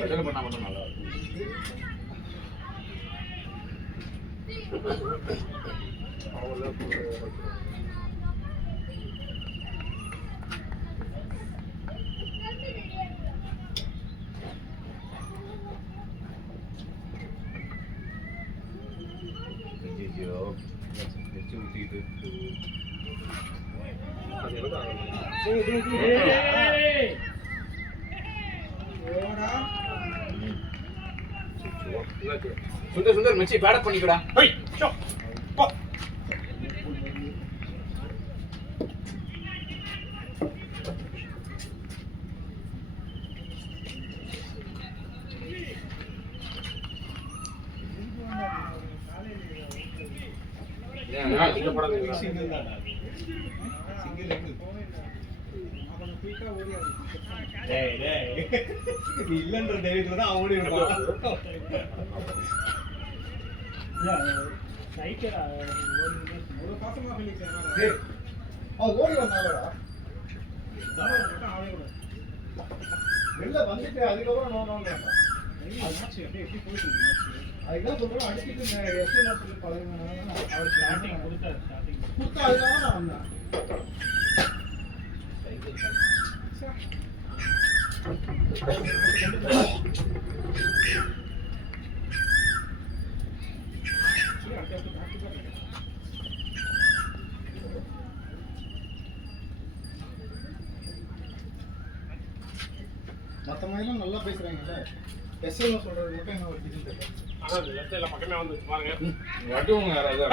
இதெல்லாம் பண்ணா மட்டும் நல்லா இருக்கும். ஏய் சுந்தர் சுந்தர் மிச்சி பேடப் பண்ணிக்கடா இந்த படம் டேய் டேய் நீ இல்லன்ற தைரியத்துல தான் அவன் ஓடி இருப்பான். டேய் அவன் ஓடி வந்தாலடா வெளில வந்துட்டு அதுக்கப்புறம் நோண்டா அதுதான் சொல்றேன் அடிச்சுட்டு எஸ்டி நாட்டில் பழகினா அவர் ஸ்டார்டிங் கொடுத்தா அதுதான் நான் வந்தேன். மற்ற மாதிரிலாம் நல்லா பேசுறாங்கல்ல எஸ்எல்ஓ சொல்றது மட்டும் என்ன ஒரு இது தெரியல. ஆனால் லெஃப்ட் சைடில் பக்கமே வந்து பாருங்க வட்டுவங்க யாராவது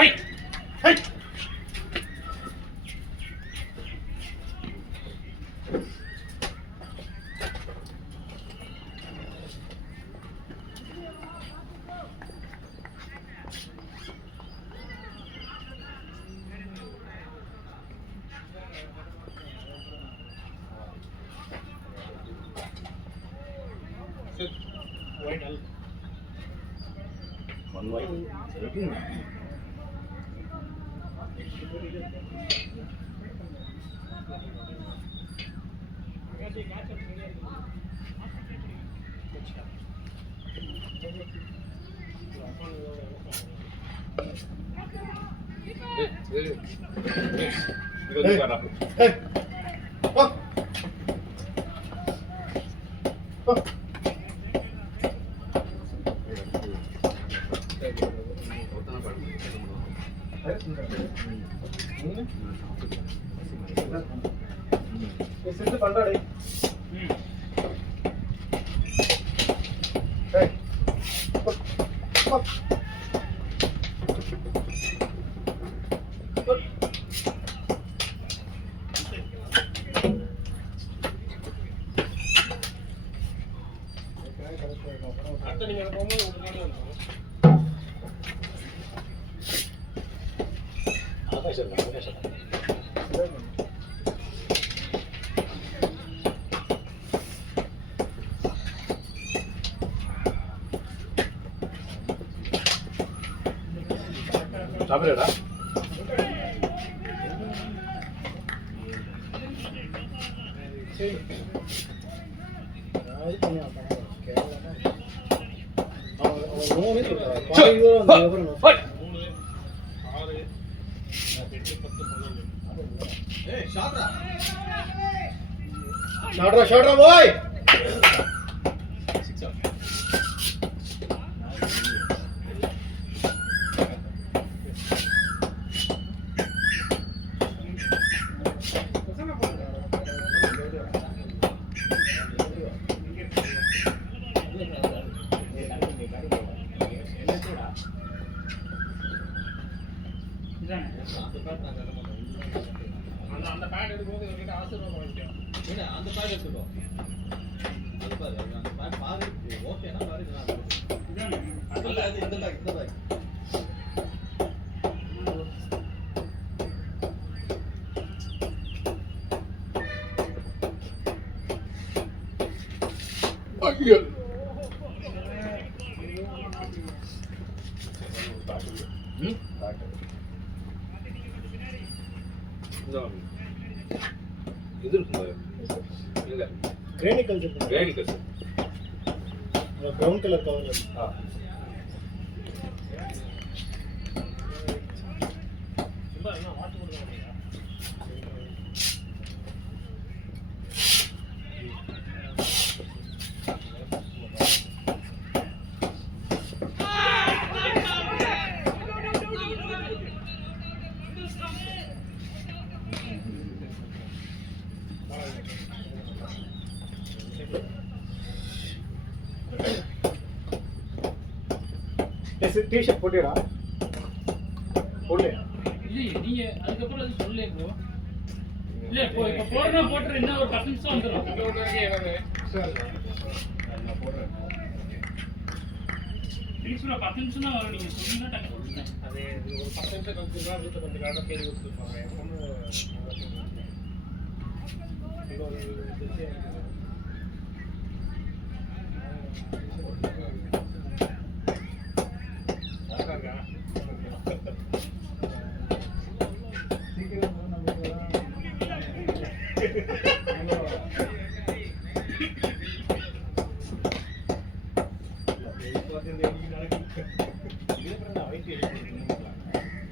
செட்டு பண்றாடே சாப்பிடுறா ஷாட்ரா பாய் அந்த பேட் எடுக்கும்போது இவர்கிட்ட ஆசீர்வாதம் வாங்கிட்டேன். அந்த பாடு எடுத்துக்கோ அது பாரு அந்த பாடு பாரு ஓகேனா பாரு அது இந்த பாய் ஐயோ இது இருக்குமா இல்ல chronicle chronicle brown colour cover T shirt போட்டுடா போடல இல்ல நீங்க அதுக்கப்புறம் அது சொல்லல ப்ரோ இல்ல இப்போ போறனா போட்ற என்ன ஒரு 10 நிமிஷம் வந்துரும் நான் போடுறேன் திருப்பி 10 நிமிஷம் தான் வரும் நீங்க சொன்னீங்கன்னா டக்கு சொல்லுங்க அது ஒரு 10 நிமிஷம் கொஞ்சம் காட கேள்வி கொடுத்துருப்பாங்க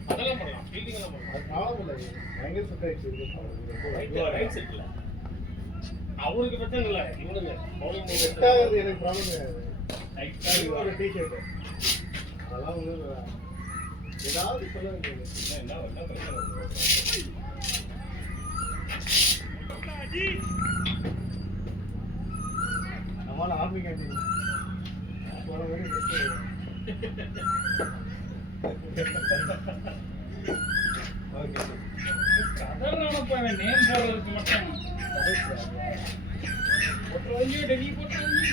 அதெல்லாம் பண்ணலாம் ஃபீல்டிங் எல்லாம் பண்ணலாம் பயங்கர செட் ஆயிடுச்சு ரைட் செட்ல அவருக்கு பிரச்சனை இல்ல இவனுக்கு பவுலிங் செட் ஆகுது எனக்கு ப்ராப்ளம் கிடையாது ரைட்டா ஒரு டி-ஷர்ட் அதெல்லாம் வந்து ஏதாவது சொல்ல வேண்டியது என்ன பிரச்சனை நம்மளால ஆர்மி கேண்டீன் போன மாதிரி ஓகே அதனால போய் நேம் போடுறதுக்கு மட்டும் போட்றவங்க டெலி போட்றவங்க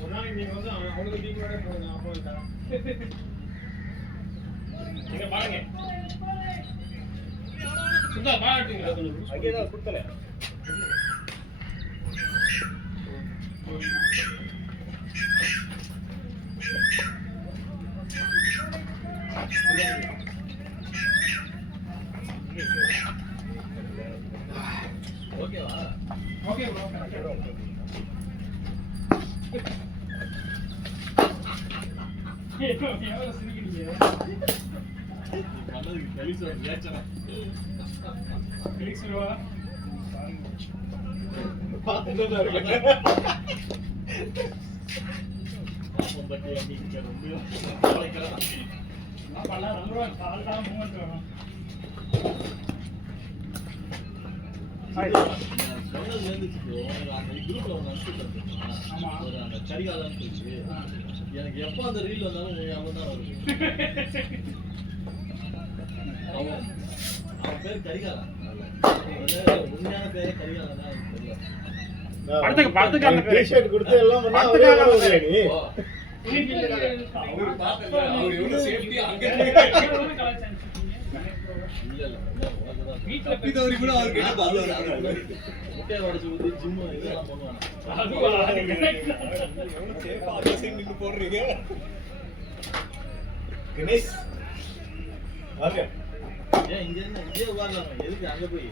ஒரு நாளைக்கு நீங்க வந்து அவனுக்கு டீம் வேற போடுங்க அப்போ நீங்க பாருங்க சுத்தா பாருங்க அங்கே தான் குத்தல ஓகேவா ஓகே ப்ரோ எவ்வளவு சிரிக்கிறீங்க பண்ணதுக்கு கலிஸ் ஒரு ரியாக்ஷன் ஃபெலிக்ஸ் ப்ரோ பார்த்துட்டு தான் இருக்கு பாப்பம் பத்தி நீங்க ரொம்ப கவலைக்கலாம் நான் பண்ணா ரொம்ப சால்டா மூவ்மெண்ட் வரும் சொன்னது இருந்துச்சு அந்த குரூப்ல ஒன்று அனுப்பிச்சு ஆமா. ஒரு அந்த கரிகாலன்னு சொல்லி எனக்கு எப்போ அந்த ரீல் வந்தாலும் ஞாபகம் தான் வருது அவன் பேர் கரிகாலன் உண்மையான பேரே கரிகாலன் தான் எனக்கு தெரியல படத்துக்கு டி-ஷர்ட் கொடுத்து எல்லாம் பண்ணா அவரே வர நீ அவரு பார்த்தல அவர் எவ்வளவு சேஃப்டி அங்க இல்ல உனக்கு தான் வீட்ல தப்பி கூட அவர் கிட்ட பாத்து முட்டையை உடச்சு ஊற்றி ஜிம்மு இதெல்லாம் பண்ணுவாங்க எவ்வளவு சேஃபா அதே சைடு நின்னு போடுறீங்க கணேஷ் வாங்க ஏன் இங்க இருந்து இங்கே உட்காரலாமா எதுக்கு அங்க போய்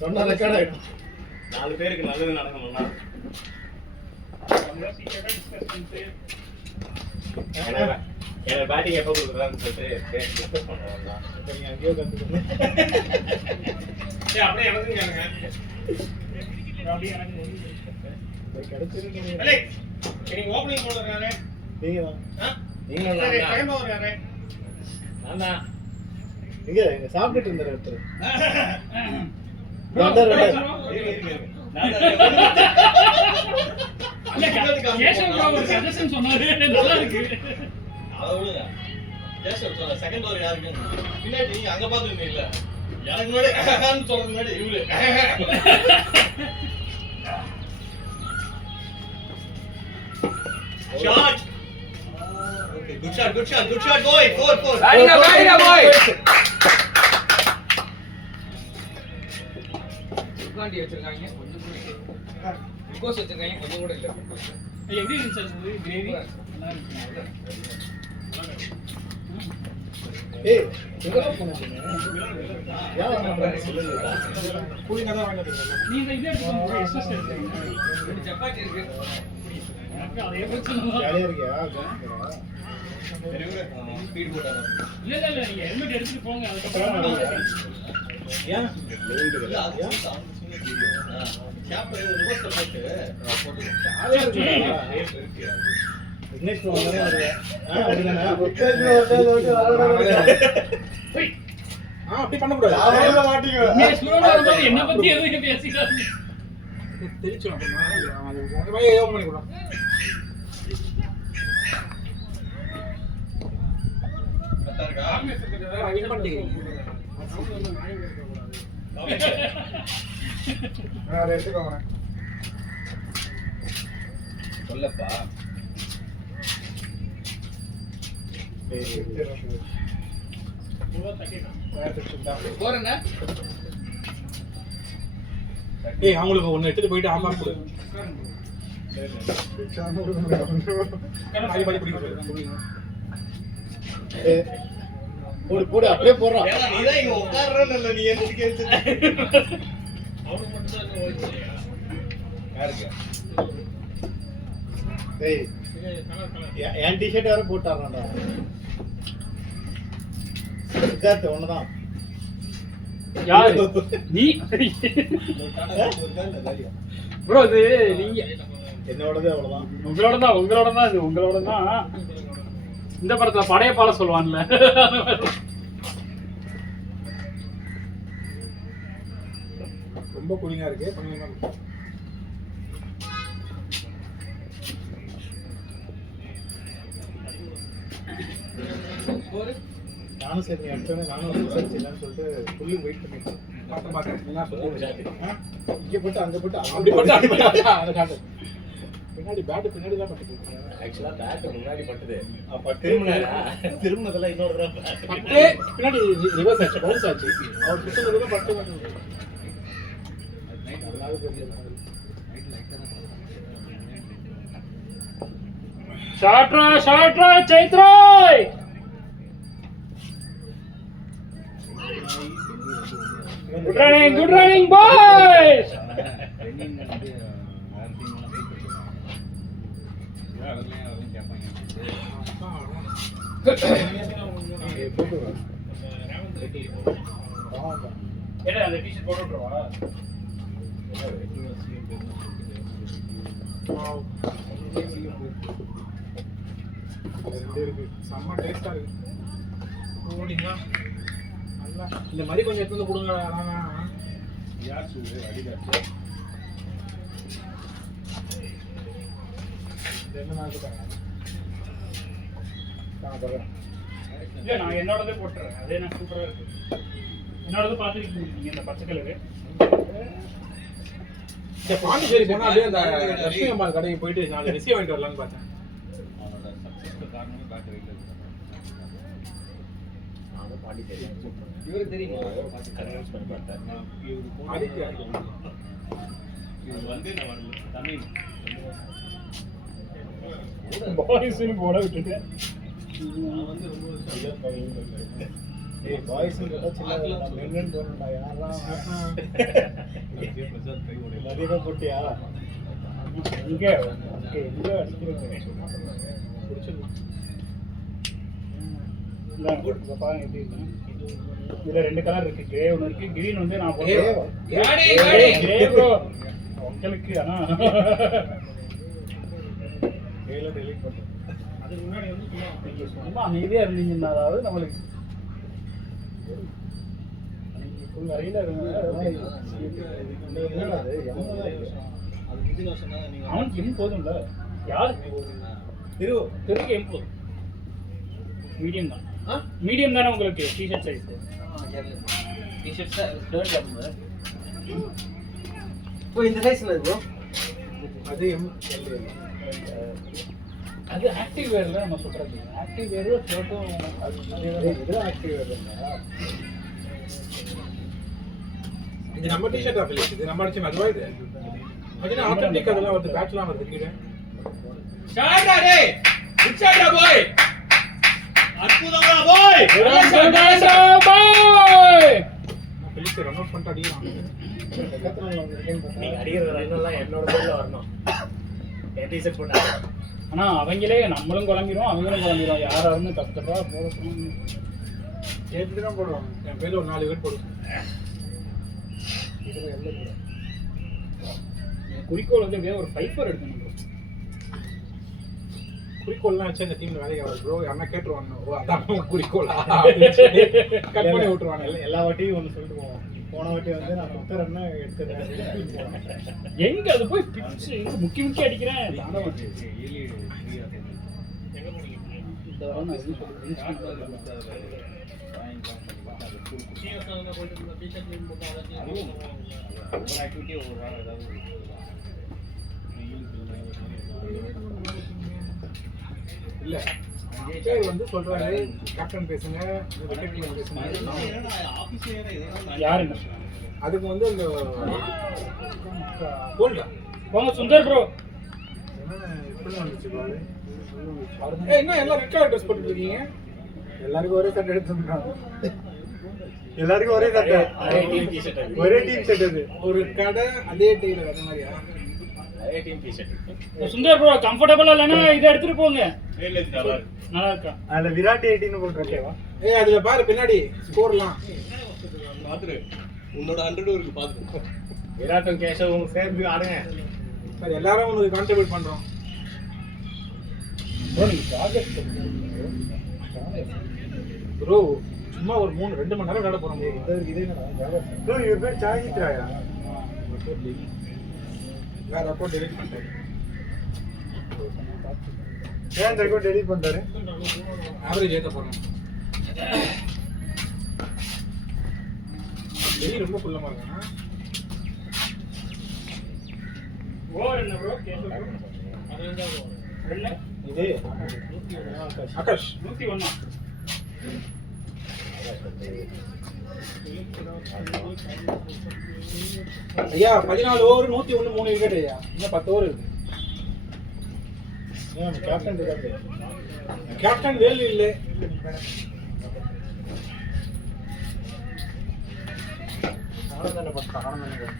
சொன்ன ரெக்கார்ட் ஆயிடும் 4 பேருக்கு நல்லது நடக்கணும்னா எனக்கு பேட்டிங் எப்போ கொடுக்குறான்னு சொல்லிட்டு டிஸ்கஸ் பண்ணுவாங்க நீங்க அங்கேயோ கத்துக்கணும் அப்படியே எனக்கு கேளுங்க அப்படியே எனக்கு கிடைச்சிருக்கு நீங்க ஓபனிங் போடுறானே நீங்க சரி டைம் ஓவர் யாரே நான் இங்க இங்க சாப்பிட்டுட்டு இருந்தாரு ஒருத்தர் கேஷவ் ப்ரோ ஒரு சஜஷன் சொன்னாரு நல்லா இருக்கு அதை விடுங்க கேஷவ் சொல்ல செகண்ட் ஓவர் யாருக்கு பின்னாடி நீங்க அங்க பாத்துருந்தீங்க இல்ல எனக்கு முன்னாடி சொல்றது முன்னாடி இவரு shot okay good shot boy 4 உட்காண்டி வச்சிருக்காங்க கொஞ்சம் கூட குளுக்கோஸ் வச்சிருக்காங்க கொஞ்சம் கூட இல்ல எப்படி இருந்துச்சு அது கிரேவி நல்லா இருக்கு ஏய் இதெல்லாம் பண்ணுங்க யார் சொல்லுங்க கூலிங்கா தான் வாங்கிட்டு நீங்க இதே எடுத்துக்கோங்க எக்ஸ்ட்ரா எடுத்துக்கோங்க ரெண்டு சப்பாத்தி இருக்கு எனக்கு அதே பிரச்சனை தான். ஜாலியா இருக்கியா ஸ்பீட் போட்டாங்க இல்ல நீங்க ஹெல்மெட் எடுத்துட்டு போங்க அதுக்கப்புறம் ஏன் இல்ல அது கேப் ரிவர்ஸ் போட்டு ஜாலியா இருக்கியா விக்னேஷ் ப்ரோ வந்தே வருவேன் அதுதானே அப்படி பண்ண கூடாது மாட்டிக்கோ நீங்க ஸ்லோவா வரும்போது என்ன பத்தி எதுவும் பேசிக்காதீங்க தெரிச்சு அப்புறமா அது உங்க பையன் ஏதோ பண்ணி கொடுறான். இது பண்ணிட்டீங்க. வேற எடுத்துக்கோங்க. சொல்லப்பா போறேன்னா ஏய் அவங்களுக்கு ஒன்னு எடுத்துட்டு போயிட்டு ஆஃப் ஆஃப் கொடு. பாதி பாதி பிடிக்கும். போடு போடு அப்படியே போடுறான். நீதான் இங்க உட்கார்றல நீ என்ன கேட்டு அவனுக்கு மட்டும் தான் ஓகே. யாருக்கு ஏய் என் டிஷர்ட் வேற போட்டாரான்டா. சித்தார்த்த ஒண்ணுதான். யாரு நீ ப்ரோ இது நீங்க என்னோடது அவ்வளவுதான். உங்களோட தான் இது உங்களோட தான். இந்த படத்துல படையப்பால சொல்லுவான்ல ரொம்ப கூலிங்கா இருக்கு. கொஞ்சமா நானும் சரி எடுத்தோன்னே நானும் இல்லைன்னு சொல்லிட்டு ஃபுல்லு வெயிட் பண்ணிட்டேன். பார்த்தேன் என்ன சொல்லுங்க. இங்கே போட்டு அங்கே போட்டு அப்படி போட்டு அப்படி போட்டு அதை காட்டு. பின்னாடி பேட் பின்னாடி தான் பட்டு. ஆக்சுவலா பேட் முன்னாடி பட்டது. அப்போ திரும்பினதெல்லாம் இன்னொரு தான் பட்டு பின்னாடி ரிவர்ஸ் ஆச்சு, பவுன்ஸ் ஆச்சு. அவர் சுத்தம் கூட பட்டு வந்து ஷாட்ரா சைத்ராய் குட் ரன்னிங் பாய்ஸ். என்ன அந்த டீ-ஷர்ட் போட்டு விட்டுறவா? செம்ம டேஸ்டா இருக்கு. ஓடிங்க நல்லா இந்த மாதிரி கொஞ்சம் எடுத்து வந்து கொடுங்க. யார் சூடு அடிடா. இல்ல நான் என்னோடதே போட்டுறேன். அதே நான் சூப்பரா இருக்கு. என்னோடது பார்த்துருக்கீங்க இந்த பச்சை கலரு. இந்த பாண்டிச்சேரி போனா அப்படியே அந்த லட்சுமி அம்மாள் கடைக்கு போயிட்டு நாலு ரிசி வாங்கிட்டு வரலான்னு பார்த்தேன். அவனோட சக்சஸ்க்கு காரணமே பேட் வெயிட்ல இருக்கு. நானும் பாண்டிச்சேரி இவருக்கு தெரியுமா கன்வின்ஸ் பண்ணி பார்த்தேன். இவருக்கு ஆதித்யா இவர் வந்து நான் வரல. தமிழ் பாய்ஸ்னு போட விட்டுட்டேன். நான் வந்து ரொம்ப ஏய் பாய்ஸ் சின்ன மென்னு போறடா யாரலாம் பிரசாத் கை ஓடி அதிகமா போட்டியா இங்க இங்க இதுல ரெண்டு கலர் இருக்கு. கிரே ஒன்று இருக்கு, கிரீன் வந்து நான் கிரே ப்ரோ உங்களுக்கு. ஆனா ஏல டெலீட் பண்ணு. அதுக்கு முன்னாடி வந்து சும்மா அமைதியா இருந்தீங்கன்னா அதாவது நம்மளுக்கு ஃபுல் அறையில என்னடா அது எவ்வளவு அது முந்தின வருஷம் தான் நீங்க அவனுக்கு எம் போதும்ல. யாருக்கு தெருக்கு எம் போதும். மீடியம் தான். மீடியம் தானே உங்களுக்கு T-shirt size? T-shirts third number இப்போ இந்த சைஸ்ல இருக்கு. அது அது ஆக்டிவ் வேர்ல நம்ம சொல்றது. ஆக்டிவ் வேர் ஷர்ட்டும் அது இதெல்லாம் ஆக்டிவ் வருதுங்க. இது நம்ம டிஷர்ட் ஆஃபில் இது நம்ம அடிச்சு அதுவா இது அது ஆட்டோமேட்டிக் அதெல்லாம் வந்து பேட்ச்லாம் வருது கீழே. ஷாட்ரா டேய் குட் ஷாட்ரா பாய் அற்புதமா பாய் நான் பிலிஸ் ரன் அவுட் பண்ணிட்டு அடிக்கிறான். நீங்க அடிக்கிற ரன்னெல்லாம் என்னோட பேர்ல வரணும். என் டிஷர்ட் போட்டா ஆனா அவங்களே நம்மளும் குழம்பிடுவோம், அவங்களும் குழம்பிடுவோம். யாரா இருந்து கஷ்டப்பா போகணும் சேர்த்துட்டு தான் போடுவாங்க. என் பேர்ல ஒரு 4 பேர் போடுவோம். குறிக்கோள் வந்து ஒரு 5-4 எடுக்கணும். குறிக்கோள்லாம் வச்சு அந்த டீம்ல வேலைக்கு ஆகாது ப்ரோ. யாரா கேட்டுருவாங்க, ஓ அதான் குறிக்கோளா கட் பண்ணி விட்டுருவாங்க. எல்லா வாட்டியும் ஒன்று சொல்லிட்டு போவோம். போன வாட்டி வந்து நான் 10 ரன் எடுத்துறேன். எங்க அது போய் பிச்சு எங்க முக்கி முக்கி அடிக்கிறேன். இந்த வாரம் நான் எதுவும் இல்ல சரி வந்து சொல்றாரு கேப்டன் பேசுங்க விக்கெட் கீப்பர் பேசுங்க. யாருங்க அதுக்கு வந்து அந்த கோல்டா போங்க சுந்தர் ப்ரோ. எப்படி வந்துச்சு பாரு. ஏய் என்ன எல்லாம் ரெட் கலர் ட்ரெஸ் போட்டுட்டு இருக்கீங்க? எல்லாருக்கும் ஒரே சட்டை எடுத்துட்டாங்க. எல்லாருக்கும் ஒரே சட்டை, ஒரே டீம் ஷர்ட். அது ஒரு கடை அதே டீல அந்த மாதிரியா? அதே டீம் டி-ஷர்ட். சுந்தர் ப்ரோ கம்ஃபர்டபிளா இல்லனா இத எடுத்துட்டு போங்க. நல்லா இருக்கா? அதுல விராட் 18 போட்டுருக்கேவா? ஏய் அதுல பாரு பின்னாடி ஸ்கோர்லாம் பாத்துரு உன்னோட 100 இருக்கு பாத்துரு. விராட்டும் கேஷவும் சேர்ந்து ஆடுங்க. சரி எல்லாரும் உங்களுக்கு கான்ட்ரிபியூட் பண்றோம். ப்ரோ சும்மா ஒரு 2 மணி நேரம் விளையாட போறோம் ப்ரோ. இவர் பேர் சாகித்ராயா? வேற அக்கௌண்ட் டெலிட் பண்ணிட்டேன். ஏன் இந்த அக்கௌண்ட் டெலிட் பண்றாரு? ஆவரேஜ் ஏத்த போறேன். டெய்லி ரொம்ப புள்ளமா இருக்கா? ஓவர் என்ன ப்ரோ? Cash bro. ரெண்டு இது ஆகாஷ் 101. ஐயா 14 ஓவர் 101 3 விக்கெட் ஐயா. இன்னும் 10 ஓவர் இருக்கு. ஏன் கேப்டன் இருக்காரு? கேப்டன் வேல் இல்ல. ஆனந்தன பட்ட ஆனந்தன.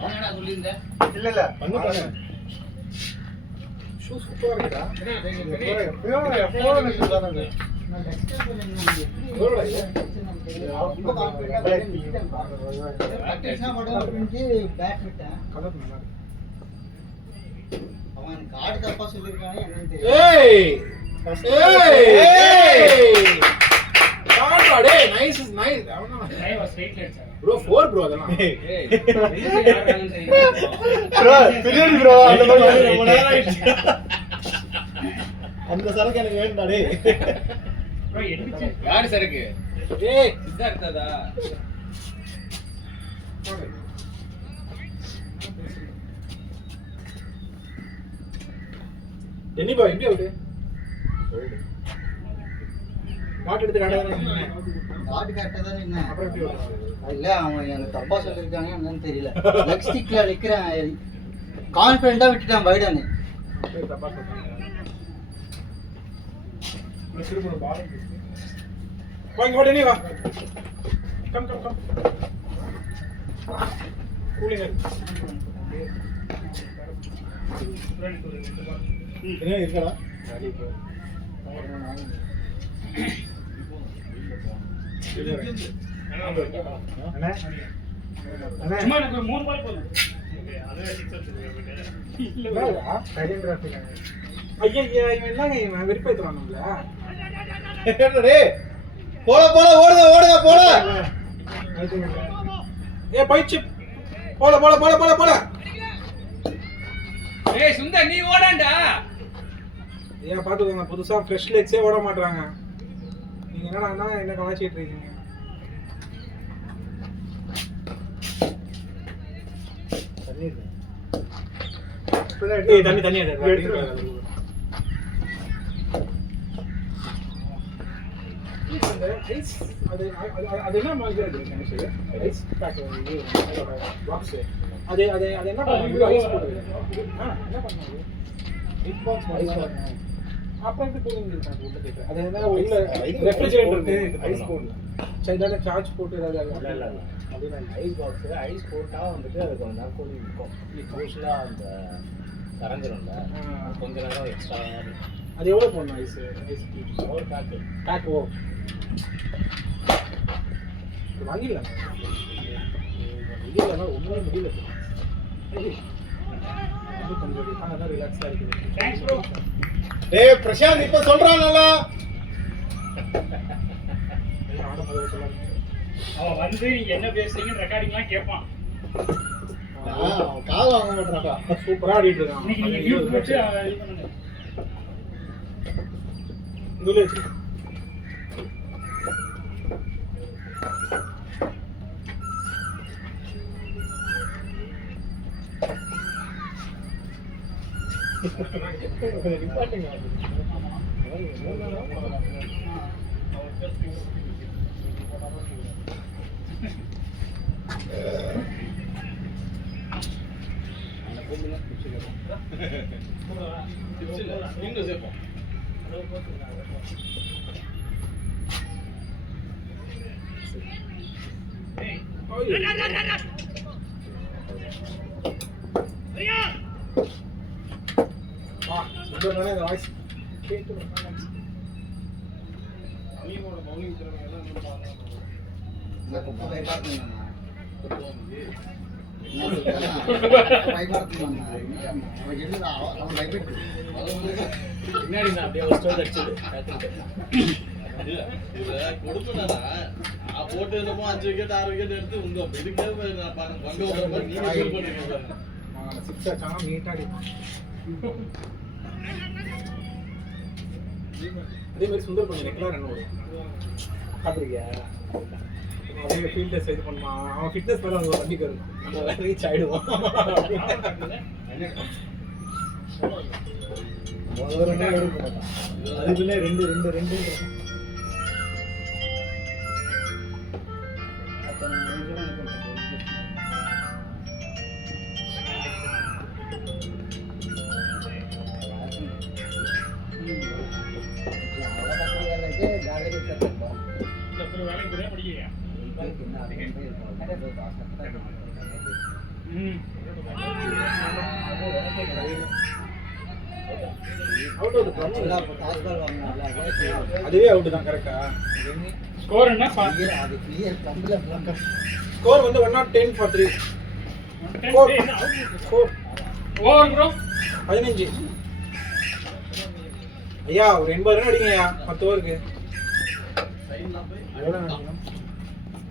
அவனடா சொல்லிருந்த இல்ல இல்ல பண்ணு. ஷூ சூப்பரா இருக்குடா. ரொம்ப கான்ஃபிடென்ட்டா பேட் விட்டேன். கலர் நல்லா இருக்கு. அவன் கார்டு தப்பா சொல்லிருக்கானே என்னன்னு தெரியல. ஏய் ஏய் கார்டு டேய் நைஸ் இஸ் நைஸ். அவனா live straight light sir. Bro 4 bro அதெல்லாம். ஏய் யாரானு தெரியும் ப்ரோ பின்னாடி ப்ரோ அந்த மாதிரி ரொம்ப நேரம் ஆயிடுச்சு. அந்த சரக்கு எனக்கு வேணும்டா டேய். ப்ரோ எடிச்சு யாரு சருக்கு ஏய் சித்தார்த்ததா டென்னி பாய் எப்படி அவுட்? காட் எடுத்து காட்டாதே. கார்டு கரெக்டா தான் என்ன அப்புறம் எப்படி வருது? இல்ல அவன் எனக்கு தப்பா சொல்லிருக்கானே என்னன்னு தெரியல. லெக் ஸ்டிக்ல நிக்கிறேன் கான்ஃபிடென்ட்டா விட்டுட்டான் வைடானே. தப்பா சொல்றேன். திரும்ப பால் வாங்க வா டென்னி வா. Come come come. கூலிங் என்ன இருக்கடா? அண்ணா அண்ணா சும்மா எனக்கு 3 பால் போதும். இல்லடா செகண்ட் டிராஃபிக் ஐயா இவன் என்னங்க இவன் வெறுப்பேத்துறான் நம்மள. டேய் போட போட ஓடுங்க ஓடுங்க போட. ஏ பைச்சு போல போல போல போல போல. ஏய் சுந்தர் நீ ஓடாண்டா ஏன் பாத்துக்கோங்க புதுசா ஃப்ரெஷ் லெக்ஸே ஓட மாட்டாங்க. நீங்க என்னடா என்ன கலாச்சிட்டு இருக்கீங்க? ஏய் தண்ணி தண்ணி எடு. ஐஸ் அது என்ன மாதிரி இருக்கு எனக்கு ஐஸ் பேக் இது பாக்ஸ் அது அது அது என்ன பண்ணுங்க ஐஸ் போட்டு என்ன பண்ணுங்க பிக் பாக்ஸ் ஐஸ் அப்ப எப்படி கூலிங் இருக்கு உள்ள கேக்குற அது என்ன உள்ள ரெஃப்ரிஜரேட்டர் இருக்கு ஐஸ் போடல சரி தான சார்ஜ் போட்டு ஏதாவது இல்ல இல்ல அப்படினா ஐஸ் பாக்ஸ் ஐஸ் போட்டா வந்துட்டு அது கொஞ்ச நேரம் கூலிங் இருக்கும். யூஸ்வலா அந்த கரஞ்சறல கொஞ்ச நேரம் எக்ஸ்ட்ரா அது எவ்வளவு போடணும் ஐஸ் ஐஸ் ஒரு பேக் ஓ வாங்கிடலாம். முடியல ஒன்றுமே முடியல. கொஞ்சம் ரிலாக்ஸாக இருக்குது. Thanks bro. டேய் பிரசாந்த் இப்ப சொல்றானல அவன் வந்து நீங்க என்ன பேசுறீங்கன்னு ரெக்கார்டிங்லாம் கேட்பான். கால் வாங்க மாட்டாக்கா. சூப்பரா ஆடிட்டு இருக்கான். இன்னைக்கு நீங்க மியூட் போட்டு இது பண்ணுங்க. இதுல வச்சு. நிப்பாட்டுங்க. இன்னும் சேர்ப்போம். இந்த வாய்ஸ் கேட்டு அவங்களோட பவுலிங் திறமை எல்லாம் இன்னும் பாருங்க. பின்னாடி நான் அப்படியே ஒரு ஸ்டோர் அடிச்சது கொடுத்தனா நான் போட்டு என்னமோ 5 விக்கெட் 6 விக்கெட் எடுத்து உங்க இதுக்கே பங்கு வர மாதிரி நீங்க ஃபீல் பண்ணிருக்கீங்க. 6 அடிச்சானா நீட்டா அடிப்பான். அதே மாதிரி சுந்தர் கொஞ்சம் ரெகுலர் ரன் ஓடும். பார்த்துருக்கியா? அதே ஃபீல்டர்ஸ் இது பண்ணுவான். அவன் ஃபிட்னஸ் மேலே அவங்க நம்பிக்கை இருக்கும். நம்ம ரீச் ஆகிடுவோம். முதல்ல 2 எடுக்க மாட்டான். அதுக்குள்ளே 2 வேலைக்கு போறியா படிக்கிறியா? அதுவே அவுட் தான். கரெக்டா? ஸ்கோர் என்ன? ஸ்கோர் வந்து 110 for 3. Score over bro 15. ஐயா ஒரு 80 ரன் அடிங்கய்யா 10 ஓவருக்கு. எவ்வளோ அடிக்கணும்?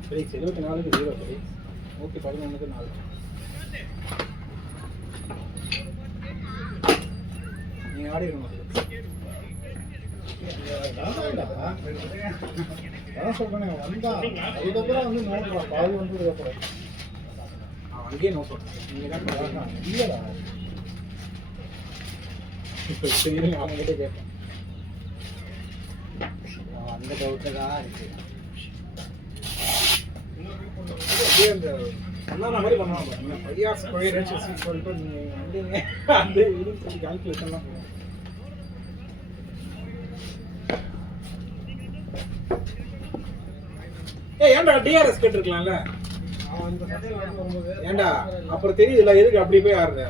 சரி 74க்கு 0 சரி. ஓகே 11க்கு 4. நீங்க ஆடிடணும். அதான் சொல்றேன் வந்தான். அதுக்கப்புறம் வந்து நோட்டுறான். பாதி வந்ததுக்கப்புறம் அங்கேயே நோட் சொல்றேன். நீங்க தான் இல்லடா இப்போ சரி அவங்க கிட்ட கேட்பேன். அந்த டவுட்டு தான் இருக்கு. அப்படியே அந்த அண்ணா மாதிரி பண்ணுவாங்க. ஐயா ஸ்கொயர் ஹெச்எஸ் சொல்லிட்டு நீங்கள் வந்தீங்க அந்த இதுன்னு சொல்லி கால்குலேஷன்லாம் பண்ணுவாங்க. ஏன்டா டிஆர்எஸ் கேட்டிருக்கலாம்ல? ஏண்டா அப்புறம் தெரியுதுல்ல எதுக்கு அப்படி போய் ஆடுற?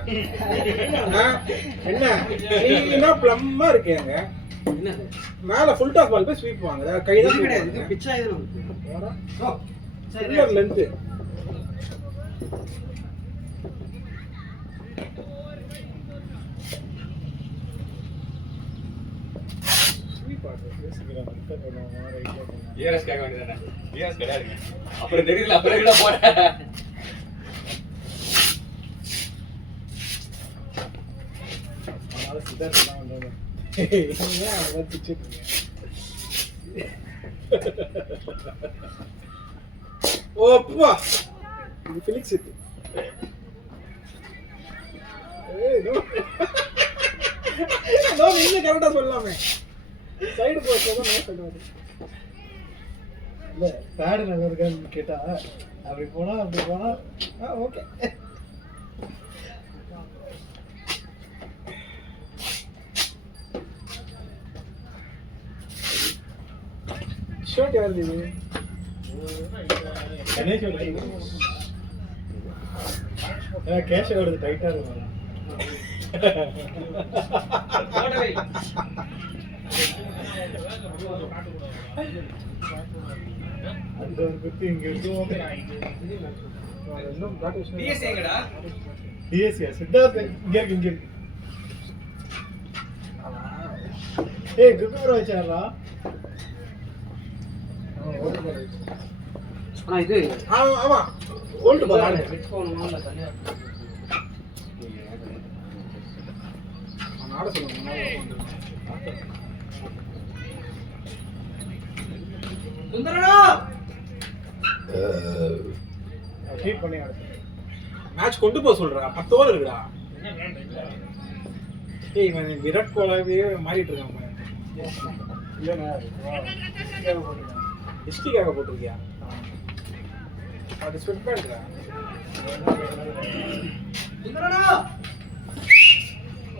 என்ன பிளம்மா இருக்கேங்க. மேல ஃபுல் டாஸ் பால் போய் ஸ்வீப் வாங்க. கை தான் கிடையாது. பிட்ச் ஆயிடும். Chiller length. டிஆர்எஸ் கேட்க வேண்டியதானே? டிஆர்எஸ் கிடையாதுங்க. அப்புறம் தெரியல அப்புறம் கூட போறேன். ஓப்பா இது பிலிக்ஸ் இது. நீங்க கரெக்டா சொல்லலாமே. சைடு போஸ்ட் தான் நான் சொல்றது. இல்ல பேட் நல்லா இருக்கான்னு கேட்டா அப்படி போனா ஓகே. ஷர்ட் யார் இது? கணேஷோட கேஷோட டைட்டா இருக்கும். அந்த ஒரு குத்தி இங்க இருக்கும். டிஎஸ்சி எங்கடா? டிஎஸ்சி சித்தார்த் இங்க இருக்கு. ஏய் குக்குரோ வச்சாரா? ஆனா இது ஆமா கோல்டு பால் ஃபிக்ஸ் பண்ணணும்ல தனியா ஆட சொல்லுங்க சுந்தரனா கீப் பண்ணி ஆடு மேட்ச் கொண்டு போக சொல்றா 10 ஓவர் இருக்குடா ஏய் இவன் விராட் கோலியே மாறிட்டு இருக்கான் இல்லைண்ணா ஹிஸ்டிக்காக போட்டிருக்கியா அது ஸ்வெட் பேண்ட்ரா சுந்தரனா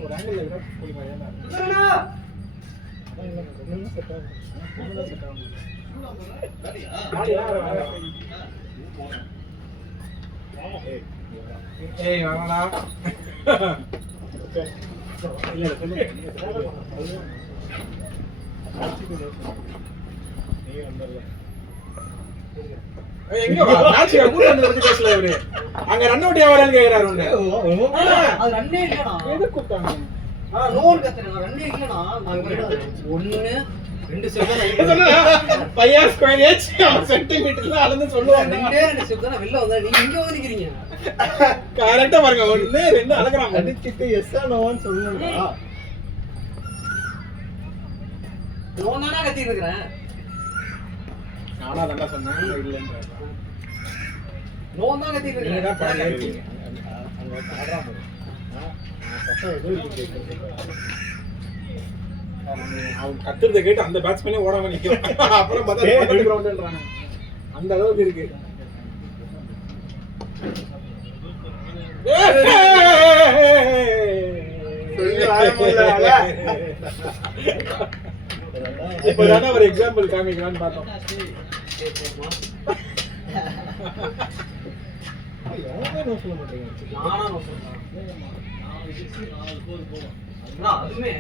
ஒரு ஆங்கிள் விராட் கோலி மாதிரி தான் சுந்தரனா ஒன்றும் செட் ஆகும் செட் ஆகும் ஏய் வாங்கடா இல்ல சொல்லு எங்க மேட்ச் கூட வந்து பேசல இவரு அங்க ரன் அவுட் யாவறான்னு கேக்குறாரு உன்னை அது ரன்னே இல்லடா எது கூப்பிட்டாங்க நோன் கத்துறேன் ரன்னே இல்லடா ஒண்ணு ரெண்டு செகண்ட் பையா ஸ்கொயர் ஏச் சென்டிமீட்டர்ல அளந்து சொல்லுவாங்க ரெண்டே ரெண்டு செகண்ட் வெளில வந்தா நீங்க இங்க வந்து நிக்கிறீங்க கரெக்ட்டா பாருங்க 1 2 அளக்குறாங்க அடிச்சிட்டு எஸ் நோன்னு சொல்லணும்டா நோன் தான கத்திட்டு இருக்கறேன் நானா தான் சொன்னேன் இல்லன்னு நோன் தான் கத்திட்டு நீங்க தான் பாருங்க இருக்கேன் அங்க ஆடுறா பாரு பசங்க எது அவன் கத்துறத கேட்டு அந்த பேட்ஸ்மேனே ஓடாம நிக்கும் அப்புறம் பார்த்தா கிரவுண்ட்ன்றாங்க அந்த அளவுக்கு இருக்கு இப்பதானே ஒரு எக்ஸாம்பிள் காமிக்கலாம்னு பார்த்தோம் சொல்ல மாட்டேங்க நானா சொல்றேன் நான் அதுமே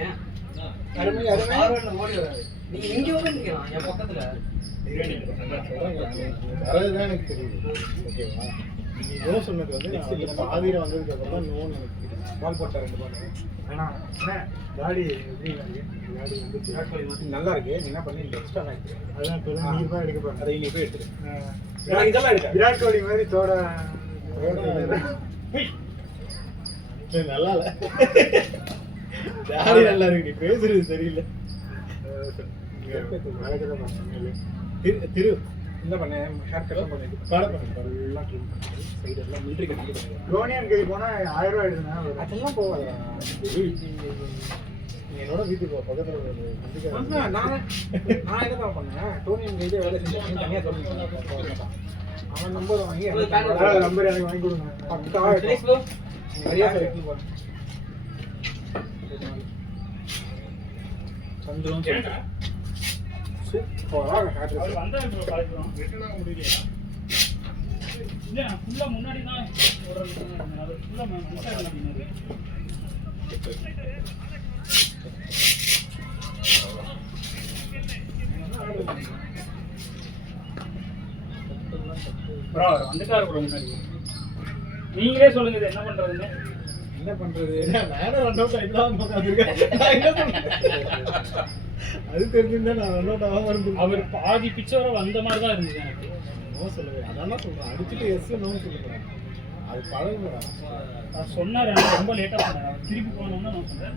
அருமை அருமை ஃபார்வர்ட்ல ஓடி வராது நீங்க இங்க வந்து நிக்கலாம் என் பக்கத்துல அதுதான் எனக்கு தெரியுது ஓகேவா நீ நோ சொன்னது வந்து பாதியில வந்ததுக்கு அப்புறம் நோ எனக்கு பால் போட்ட 2 பால் வேணாம் என்ன காடி எப்படி காடி வந்து விராட் கோலி வந்து நல்லா இருக்கு நீ என்ன பண்ணி எக்ஸ்ட்ரா ஆயிடுச்சு அதான் பெரும் நீ போய் எடுக்க போறேன் அதை நீ போய் எடுத்துரு நான் இதெல்லாம் எடுக்க விராட் கோலி மாதிரி தோட நல்லா இல்ல தாடி நல்லா இருக்கு நீ பேசுறது சரியில்லை திரு என்ன பண்ண ஹேர் கட் பண்ணி பாட பண்ணி எல்லாம் ட்ரிம் பண்ணி சைடு எல்லாம் மிலிட்டரி கட் பண்ணி ரோனியன் கை போனா 1000 ரூபாய் எடுதுனா அதெல்லாம் போவாதா நீ என்னோட வீட்டுக்கு போ பக்கத்துல நான் என்ன பண்ணேன் டோனியன் கையில வேலை செஞ்சு தனியா சொல்லுங்க அவன் நம்பர் வாங்கி நம்பர் எனக்கு வாங்கி கொடுங்க பக்கா நிறைய செலக்ட் பண்ணு சந்துரும் சூப்பரா ஹேட் வந்தா பாக்குறோம் வெட்டனா முடியலையா இல்ல ஃபுல்லா முன்னாடி தான் ஒரு அது ஃபுல்லா மிஸ் ஆயிடுச்சு ப்ரோ வந்துட்டாரு ப்ரோ முன்னாடி நீங்களே சொல்லுங்க இது என்ன பண்றதுன்னு என்ன பண்றது மேல ரன் அவுட் ஆயிடலாம் பாக்காதீங்க அது தெரிஞ்சிருந்தா நான் ரன் அவுட் ஆகாம இருந்தேன் அவர் பாதி பிச்சவரை வந்த மாதிரி தான் இருந்துச்சு எனக்கு நோ சொல்லவே அதான் சொல்றேன் அடிச்சிட்டு எஸ் நோ சொல்லுங்க அது பழகுடா நான் சொன்னாரு எனக்கு ரொம்ப லேட்டா பண்ணேன் திருப்பி போனோம்னா நான் சொன்னேன்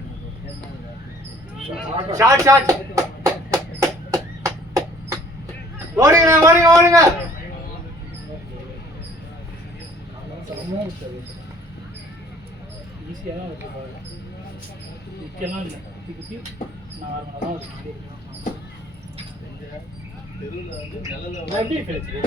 ஷாட் ஓடுங்க ஈஸியாக தான் இருக்கு நிற்கலாம் இல்லை குத்தி நார்மலாக தான் இருக்கு தெருவில் வந்து நிழல எப்படி கிடைச்சது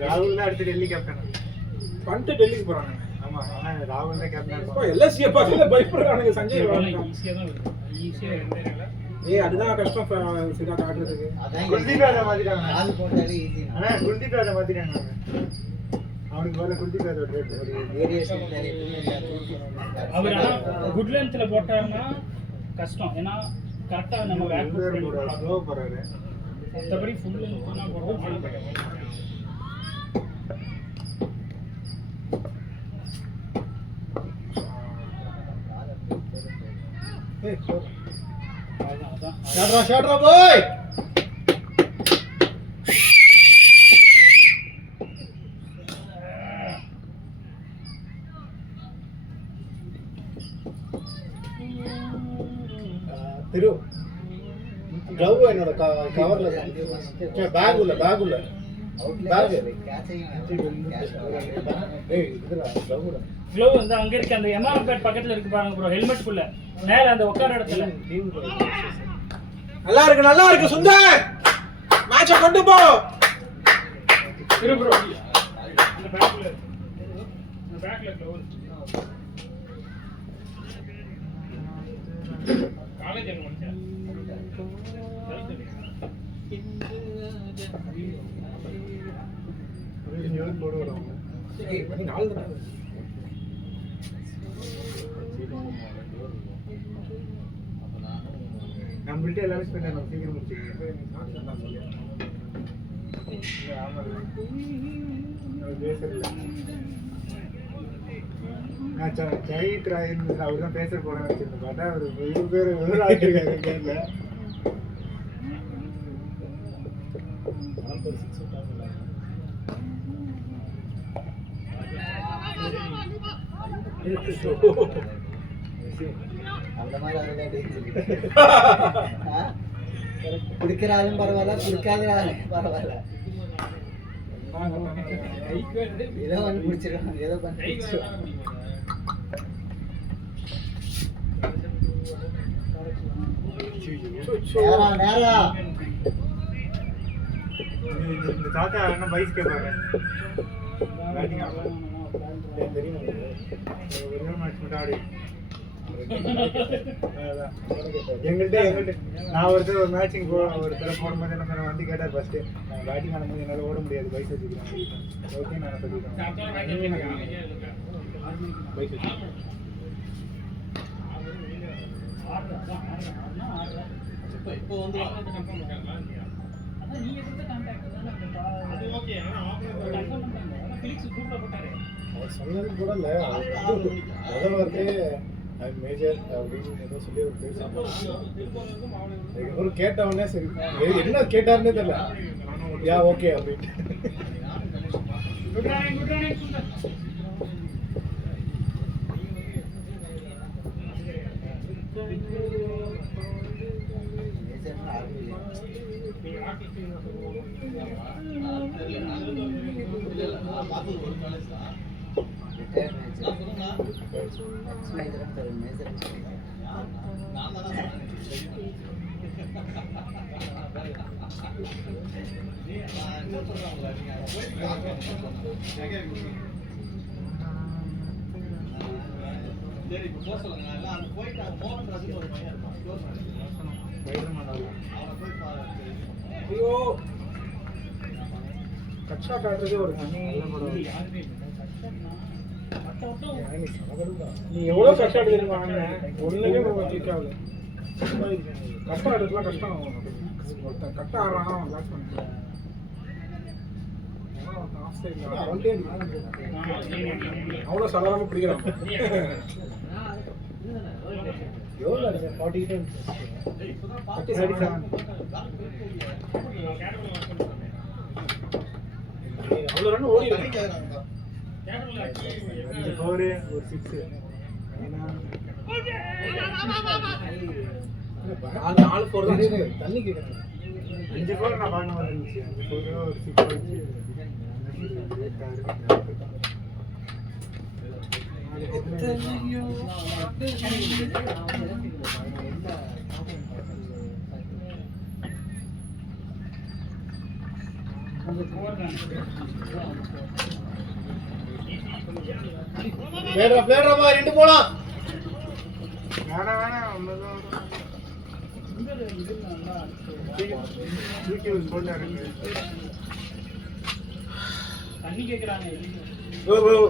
ராகுல் தான் அடுத்து டெல்லி கேப்டன் பண்ணிட்டு டெல்லிக்கு போறாங்க ஆமா ராகுல் தான் கேப்டன் எல்எஸ்சியை பார்த்து பயப்படுறானுங்க சஞ்சய் ஈஸியாக தான் இருக்கு ஈஸியாக ஏய் அதுதான் கஷ்டம் சிதா காட்டுறதுக்கு அதான் குல்தீப் ராஜா மாத்திட்டாங்க கால் போட்டாலே ஈஸி அண்ணா குல்தீப் ராஜா மாத்திட்டாங்க அவனுக்கு மேலே குடிக்காத ஒரு ரேட் ஒரு வேரியேஷன் நிறைய பேர் அவர் ஆனால் குட் லென்த்தில் போட்டாருன்னா கஷ்டம். ஏன்னா கரெக்டாக நம்ம பேக் ஸ்லோ போகிறாரு. மற்றபடி ஃபுல் லென்த்னா போட்டோம். ஷாட்ரா பாய். திரு க்ளவ் என்னோட கவர்ல பேக் உள்ள பேக் க்ளோவ் வந்து அங்க இருக்கு அந்த எம்ஆர் பேட் பக்கத்துல இருக்கு பாருங்க ப்ரோ. ஹெல்மெட்டுக்குள்ள மேல அந்த உட்கார இடத்துல. நல்லா இருக்கு சுந்தர். மேட்சை கொண்டு போ. இரு ப்ரோ. அந்த பேக்ல க்ளோவ் காலேஜ் எங்க மச்சான் நம்மள்ட்ட எல்லாமே ஸ்பெண்ட் சீக்கிரம் முடிச்சுக்கோங்க. ஜெயித் ராயன் அவர் தான் பேச போறேன் வச்சிருந்தேன். பார்த்தா அவர் 100 பேர் விவராட்டிருக்காரு கேட்கல. அந்த மாதிரி குடிக்கிறாலும் பரவாயில்ல, குடிக்காதாலும் பரவாயில்ல, ஏதோ ஒன்று குடிச்சிருக்காங்க, ஏதோ பண்ணி நேரா இந்த தாத்தா என்ன பைஸ் கேட்பாரு தெரியும். ஒரே மேட்ச் மட்டும் ஆடி எங்கள்கிட்ட நான் ஒரு மேட்சிங் ஒரு தடவை போடும்போது என்ன பண்ண வந்து கேட்டார் ஃபர்ஸ்ட்டு. நான் பேட்டிங் ஆடும்போது என்னால் ஓட முடியாது, பைஸ் வச்சுக்கிறேன். ஓகே நான் சொல்லிட்டேன் பைஸ் வச்சு இப்போ வந்து அவர் சொன்னது கூட இல்லை. முதல் வார்த்தை மேஜர் அப்படின்னு ஏதோ சொல்லி ஒரு பேசுவாங்க. ஒரு கேட்டவொடனே சரி என்ன கேட்டாருன்னே தெரியல. யா ஓகே அப்படின்ட்டு ஐயோ கச்சா காட்டுறதே ஒரு நீ எவ்வளோ கஷ்டம் எடுத்துருவாங்க. ஒன்றுமே கிளிக் ஆகல. கஷ்டம் எடுக்கலாம் கஷ்டம் கரெக்டாக ஆடுறானா அவன் லாக் பண்ணிக்கலாம். அவ்வளோ சலராம பிடிக்கிறான். எவ்வளோ அடிச்சேன் 47 அவ்வளோ ரன் ஓடி 5 4 ஒரு 6 4 4 தான் தண்ணி கேட்குறேன். 5 4 நான் பார்க்க மாதிரி இருந்துச்சு. 5 4 ஒரு 6 போயிடுச்சு. பிளேடரா 2 போலாம். வேணாம் அவ்வளோதான் தண்ணி கேட்குறாங்க.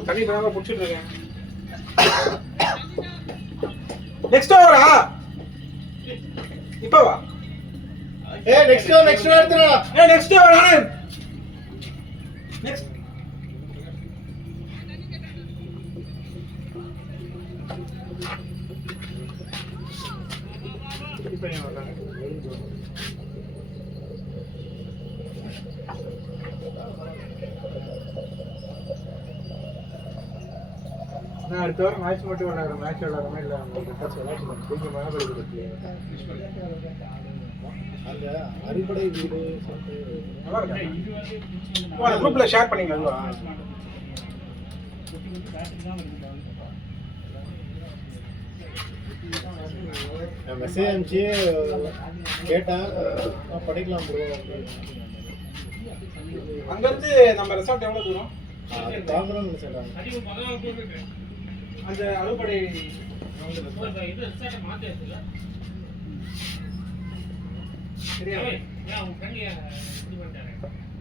தண்ணி பராம புடிச்சிட்டு இருக்கேன். Next over? இப்ப வா. நெக்ஸ்ட் எடுத்துடா. Next over Anand. நெக்ஸ்ட் இப்ப ஏன் வராங்க? நான் அடுத்த வாரம் மேட்ச் மட்டும் விளையாடுறேன். மேட்ச் விளையாடுறமே இல்லை கொஞ்சம் மனப்படுத்தி அந்த அறுபடை வீடு நல்லா இருக்கா? குரூப்ல ஷேர் பண்ணிங்களா? மெசேஜ் அனுப்பிச்சு கேட்டேன், படிக்கலாம் ப்ரோ. அங்கிருந்து நம்ம ரெசார்ட் எவ்வளவு தூரம்? பார்க்குறோம்னு சொல்றாங்க. அந்த அறுபடை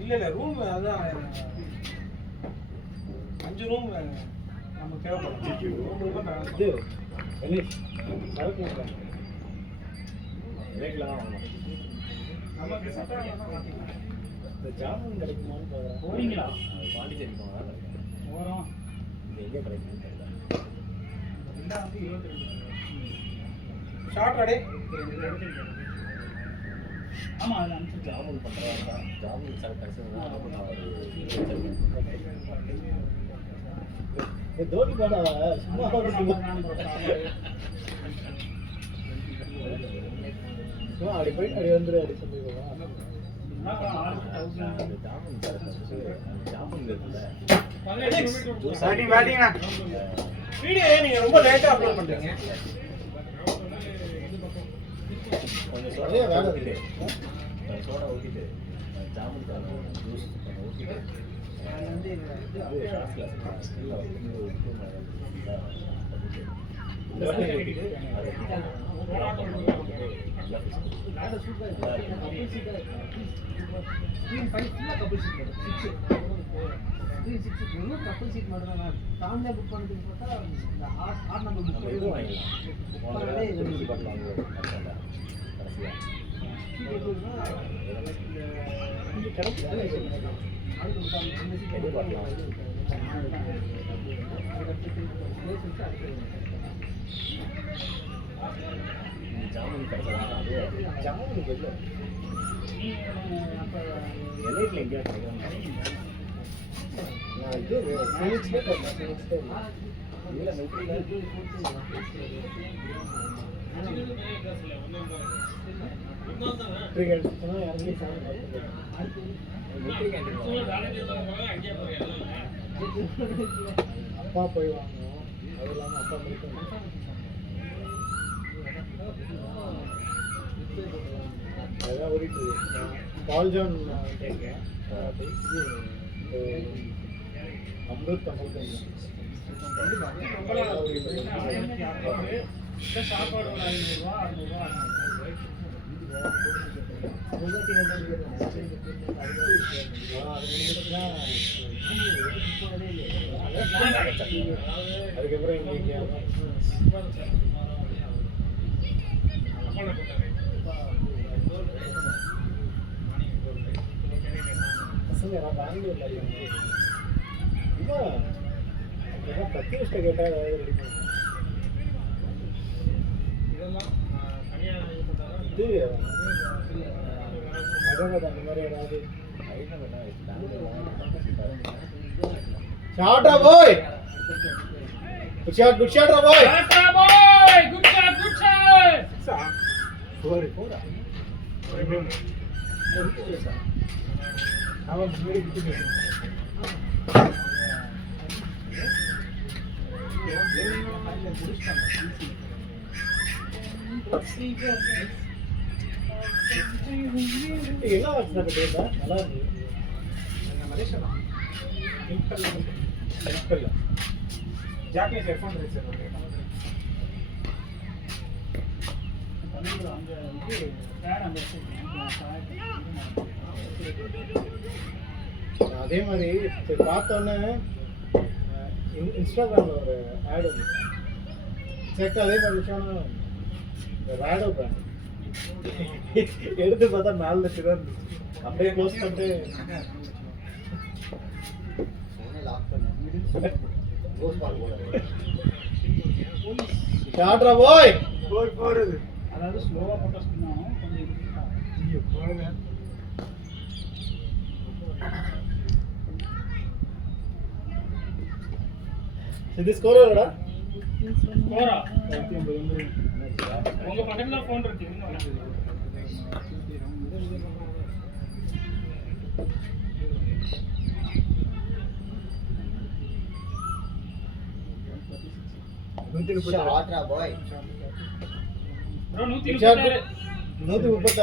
இல்ல ரூம் அதான் 5 ரூம் நமக்கு தேவைப்படும். இது கணேஷ் சரக்கு ரேட்லாம் நமக்கு செட் ஆகணும். இந்த ஜாமுன் கிடைக்குமான்னு பார்க்குறேன். போறீங்களா? பாண்டிச்சேரி போனால் போறோம். இது எங்கே கிடைக்கும்னு தெரியல. Shot ready. ஆமா அதுல அனுப்பிச்சு ஜாமுன் பண்ணுறாங்க. ஜாமுன் சார் கடைசியாக தோனி பாடா சும்மா அப்படி போயிட்டு அப்படி வந்துடு அப்படி சொல்லிடுவோம். ஜாமுன் சார் ஜாமுன் இருக்குல்ல பேட்டிங்னா வீடியோ நீங்க ரொம்ப லேட்டா அப்லோட் பண்றீங்க. கொஞ்சம் நிறைய சோடா வேலை ஊற்றிட்டு இருக்கு. சோடா ஊற்றிட்டு ஜாமுன் ஜூஸ் கொஞ்சம் ஊற்றிட்டு அது ஷார்ட்ஸில் ஸ்டில்ல வந்து உப்பு ஜாமுன் கிடைச்சா ஜாமுனுக்கு இல்லை எல்லைட்டில் எங்கேயா கிடைக்கும். நான் இது ஃபீனிக்ஸ்லேயே போட்டேன். ஃபீனிக்ஸ்லேயே இல்லை மெட்ரியில் கிரிக்கெட் இறங்கி சாமி மெட்ரிக் கேன்டீன் அப்பா போய் வாங்கணும். அது இல்லாமல் அப்பா போயிட்டு அதான் ஓடிட்டு பால்ஜான் கேட்கேன். அமிர்த் தமிழ் சாப்பாடு ஒரு 500 ரூபா 600 ரூபா அதுக்கப்புறம் இன்னைக்கு பசங்க யாராவது பெங்களூர்ல இருக்காங்க. இவன் பிரத்யூஷ்ட கேட்டா ஏதாவது ரெடி பண்ணுவோம். இது அதான் அந்த மாதிரி ஏதாவது ஷாட்ரா பாய். குட் ஷாட் பாய். குட் ஷாட் போடா அவன் முன்னாடி கிட்டு என்ன வாட்ஸ்அப் கேட்டா நல்லா இருக்கு. மலேசியா ஜாப்பனீஸ் ஹெட்ஃபோன் இருக்கு அங்க வந்து ஃபேன் அந்த அதே மாதிரி பார்த்தோன்னே இன்ஸ்டாகிராமில் ஒரு ஆட் வந்து செட் அதே மாதிரி விஷயம் ரேடோ பிராண்ட் எடுத்து பார்த்தா 4 லட்சம் ரூபா இருந்துச்சு. அப்படியே க்ளோஸ் பண்ணிட்டு லாக் பண்ணு. ஷாட்ரா போய் போறது அதாவது ஸ்லோவா போட்டா சொன்னாலும் கொஞ்சம் போடுங்க. இது ஸ்கோர் எவ்வளோடா? போறா உங்க பக்கத்துல போன் இருக்கு ஷாட்ரா பாய். ப்ரோ 136 136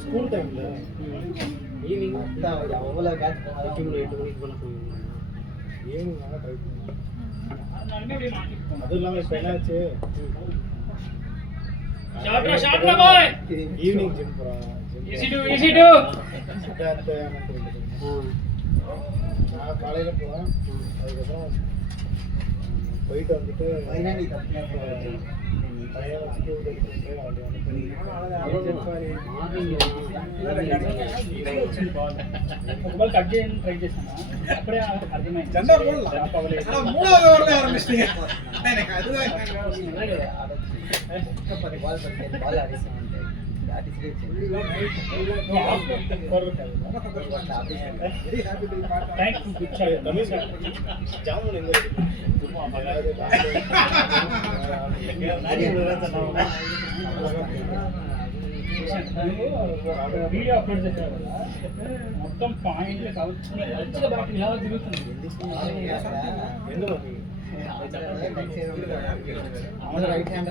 ஸ்கூல் டைம்ல ஈவினிங் அவ்வளோ கேட்ச் போனாலும் 8 மணிக்கு போன போயிருந்தாங்க. ஈவினிங் ட்ரை பண்ணுவேன். அப்படியே மாட்டிப்போம் அதுவும் இல்லாமல் இப்போ என்னாச்சு ஷாட்ரா பாய் ஈவினிங் ஜிம் போகிறேன். ஈஸி டு நான் காலையில் போவேன். அதுக்கப்புறம் போயிட்டு வந்துட்டு பையனை ஸ்கூல் ఒకవేళ కట్ చేయని ట్రై చేశాను అప్పుడే అర్థమైంది జెండా మూడవ ఓవర్లో ఆరంభిస్తాయి. బాల్ పట్టుకెళ్ళి బాల్ ఆడేసామంటే థ్యాంక్ యూ గుడ్ షాట్ ಜಾಮೂನ್ ಹೆಂಗ వీడియో అప్లోడ్ చేశారు కదా మొత్తం పాయింట్లు మంచిగా బాగా ఇలా తిరుగుతుంది అవును రైట్ హ్యాండ్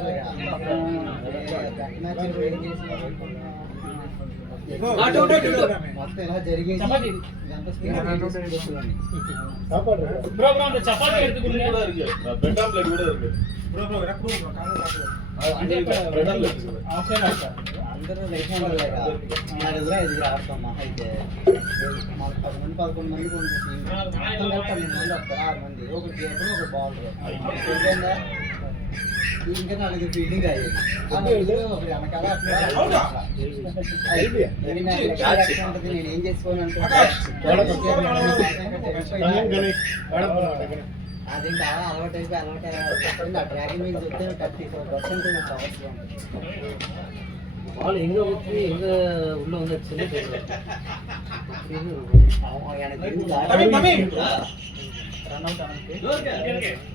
మొత్తం ఇలా జరిగేసి ఇదంతా சாப்பாடு ப்ரோ ப்ரோ அந்த சப்பாத்தி எடுத்துக்கோங்க பிரெட் ஆம்லெட் கூட இருக்கு. అంటే ఆఫ్ సైడ్ ఆడతారు అందరూ రైట్ హ్యాండ్ నలుగురు ఐదుగురు ఆడతాం మహా అయితే మాకు 10 మంది 11 మంది ఉంటుంది. మొత్తం కలిపి 12 మంది వస్తారు. 6 మంది ఒకటి కీపర్ ఒక బౌలర్ ఇంకా నలుగురు ఫీల్డింగ్ అయ్యేది. ఆ నలుగురు ఒకటి వెనకాల ఉంటుంది. నేను ఏం చేసుకోను అది ఇంకా అలవాటు అయిపోయి ఆ డ్రాగన్ మీద చూస్తే 34% అవసరం பால் எங்க ஊற்றி எங்க உள்ள வந்துச்சுன்னு தெரியல.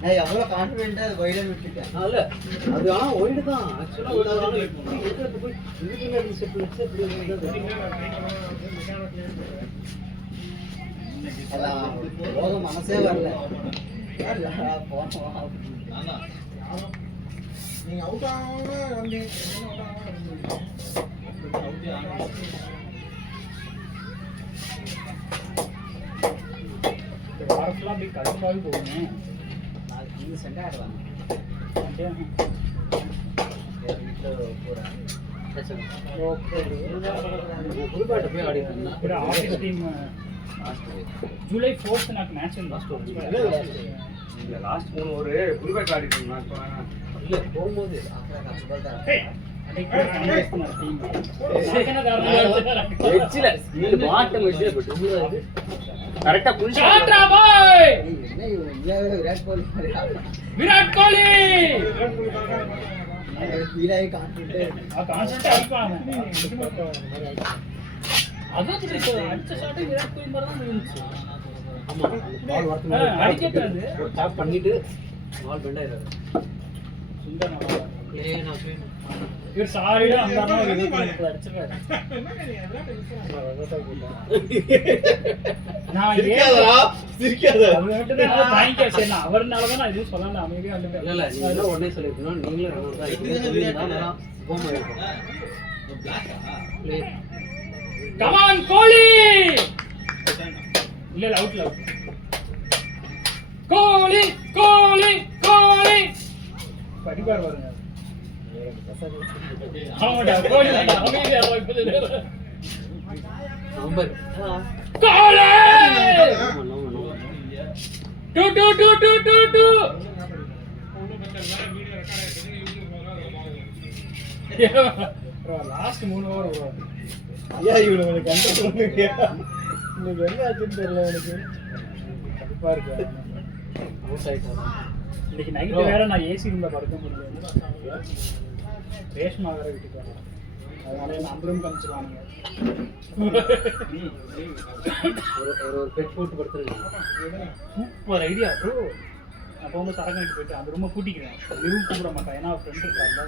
நான் எவ்வளோ கான்ஃபிடென்ட்டா அது வைடா விட்டுட்டேன். இல்ல அது ஆனா வைடு தான் ஆக்சுவலா போய் இதுக்கு ஸ்டெப் வச்சு போக மனசே வரல. நீங்க அவுட் ஆகாம வாரத்தில் அப்படி கடுப்பாகி போகுங்க. நாளைக்கு இந்த சண்டை ஆடுவாங்க. புதுப்பாட்டு போய் ஆடி ఇప్పుడు ఆఫీస్ టీమ్ జూలై 4th నాకు మ్యాచ్ ఉంది லாஸ்ட் 3 ஓவர் புதுப்பேட்டை ஆடிட்டு இருந்தாங்க. இல்ல போகும்போது அப்புறம் கஷ்டப்பட்டாங்க. విరాట్ కోహ్లీ பண்ணிட்டு பால் பெண்ட் ஆயிடுறாரு. சுந்தர் நல்லா இவர் சாரிடா அந்த அம்மா ஒரு 20 அடிச்சிருக்காரு. நான் சிரிக்காதடா, சிரிக்காத. அவர் மட்டும் தான் தேங்க் யூ சரி. அவர்னால தான் நான் எதுவும் சொல்லல, அமைதியா வந்துட்டேன். இல்ல நீங்க எல்லாம் உடனே சொல்லிருக்கணும். நீங்களும் ரெண்டு தான் சொல்லிருந்தா போக முடியும். கம் ஆன் கோலி. இல்ல அவுட்ல அவுட். கோலி கோலி கோலி படிப்பார் பாருங்க. ஆமாடா கோலி தான் அமைதியா வைப்பது. Number Kohli two two two two two two. Last 3 over bro. ஐயா இவனுக்கு கண்டக்ட் பண்ணுங்க. இன்னைக்கு என்ன ஆச்சுன்னு தெரியல எனக்கு. கடுப்பா இருக்கு. இன்னைக்கு நைட்டு வேற நான் ஏசி ரூம்ல படுக்க முடியல. ரேஷ்மா வேற வீட்டுக்கு வரேன். அதனால என்ன அம்பரும் காமிச்சிருவானுங்க. ஒரு பெட் போட்டு படுத்துறீங்க. Super idea bro. அப்போ வந்து சரக்கு வீட்டு போயிட்டு அந்த ரூமை கூட்டிக்கிறேன். லிவ் கூப்பிட மாட்டேன், ஏன்னா ஃப்ரெண்ட் இருக்காங்க.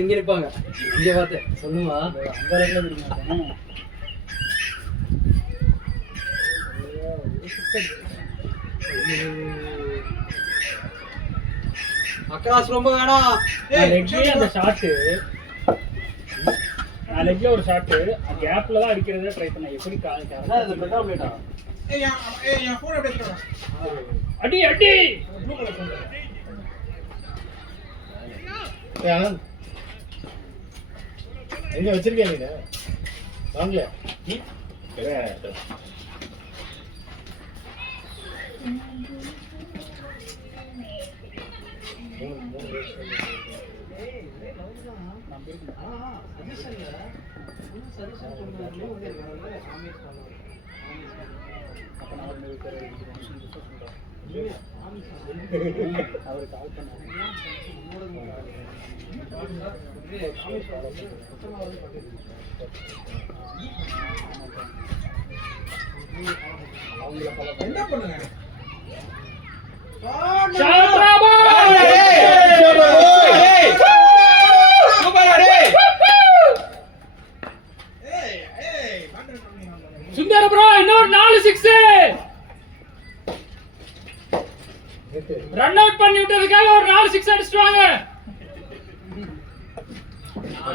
இங்க இருப்பாங்க. இங்க பார்த்து சொல்லுவா அந்த அளவுக்கு விட மாட்டேன். அக்ராஸ் ரொம்ப வேணாம். அந்த ஷாட்டு நான் லெக்ல ஒரு ஷாட்டு கேப்ல தான் அடிக்கிறதே ட்ரை பண்ணேன். எப்படி அடி அடி ஆனந்த் எங்க வச்சிருக்கேன் நீ வாங்கல அவர் கால் பண்ணாங்க. என்ன பண்ணுங்க சுந்தர் ப்ரோ இன்னொரு 4 6 ரன் அவுட் பண்ணி விட்டதுக்காக ஒரு 4 6 அடிச்சிட்டு வாங்க.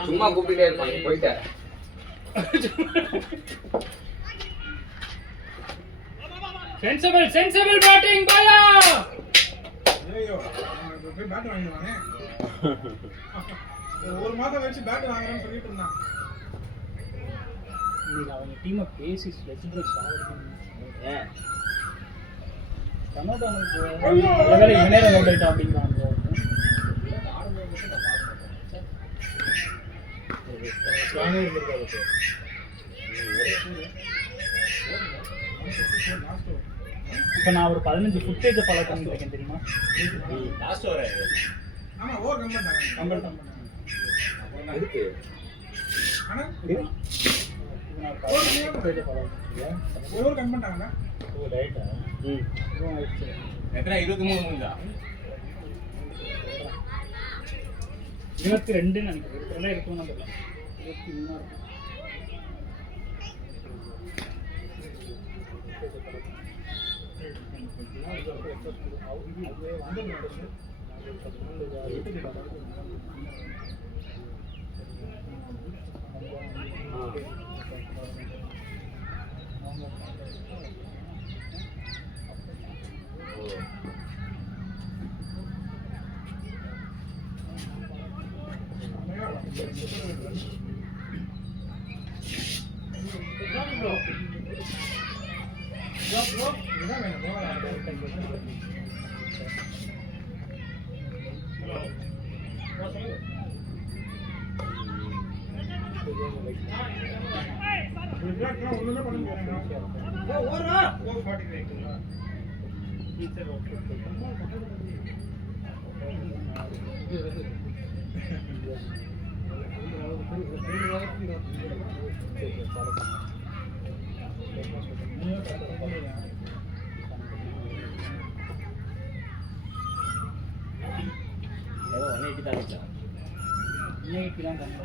சும்மா கூப்பிட்டே இருப்பாங்க போயிட்டேன். சென்சிபிள் பேட்டிங் பாயா. ஐயோ போய் பேட் வாங்கிடுவானே. ஒரு மாதம் கழிச்சு பேட் வாங்குறேன்னு சொல்லிட்டு இருந்தான். நீங்க அவங்க டீமை பேசி ஸ்பெசிபிக் ஷாட் பண்ணி கனடானுக்கு வேற இவனே ரன் அவுட் அப்படிங்கிறாங்க. ஸ்ட்ராங்கா இருந்திருக்காரு. இப்போ நான் ஒரு 15 ஃபுட்டேஜ் ஃபாலோ பண்ணிட்டு இருக்கேன் தெரியுமா? லாஸ்ட் ஓவர் ஆமா ஓவர் கம் பண்ணாங்க. கம்பல் தான் பண்ணேன். எதுக்கு ஆனா நான் 15 ஃபுட்டேஜ் ஃபாலோ பண்ணிருக்கேன். ஓவர் கம் பண்ணாங்கடா. ஓ ரைட்டா. ஆயிடுச்சு. எத்தனை 23 முடிஞ்சா 22 நினைக்கிறேன். 22 இருக்கும்னு தெரியல. 23 இருக்கும். இதான் வேணும் ஒண்ணுமே பண்ண முடியாது. Over 40 Thank you. ஏதோ 180 தான் இருக்கலாம். இன்னைக்கு தான் கம்மி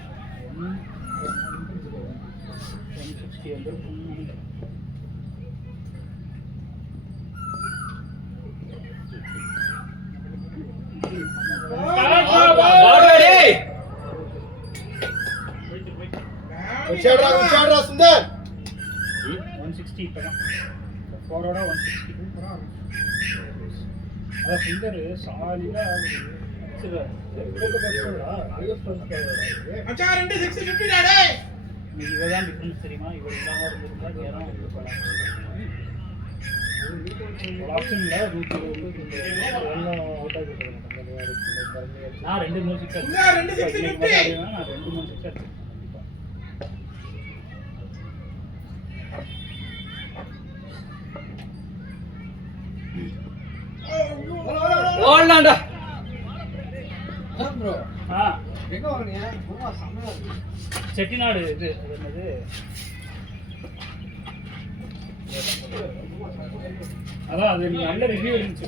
160 வந்து உஷாரா சுந்தர் 160 இப்பதான் ஃபோரோட 160 அதான் சுந்தர் சாலிடா மச்சான் 2 650 டா டேய் இவதான் டிஃபரன்ஸ் தெரியுமா இவர் இல்லாம இருந்திருந்தா நேரம் ஆப்ஷன்ல 120 நான் 2 மூணு சிக்ஸ் சுந்தர் 2 650 நான் 2 மூணு சிக்ஸ் ஓடலாம்டா ப்ரோ ஆ எங்க வாங்குனீங்க ரொம்ப சமையா இருக்கு செட்டிநாடு இது அது என்னது அதான் அது நீங்க நல்ல ரிவ்யூ இருந்துச்சு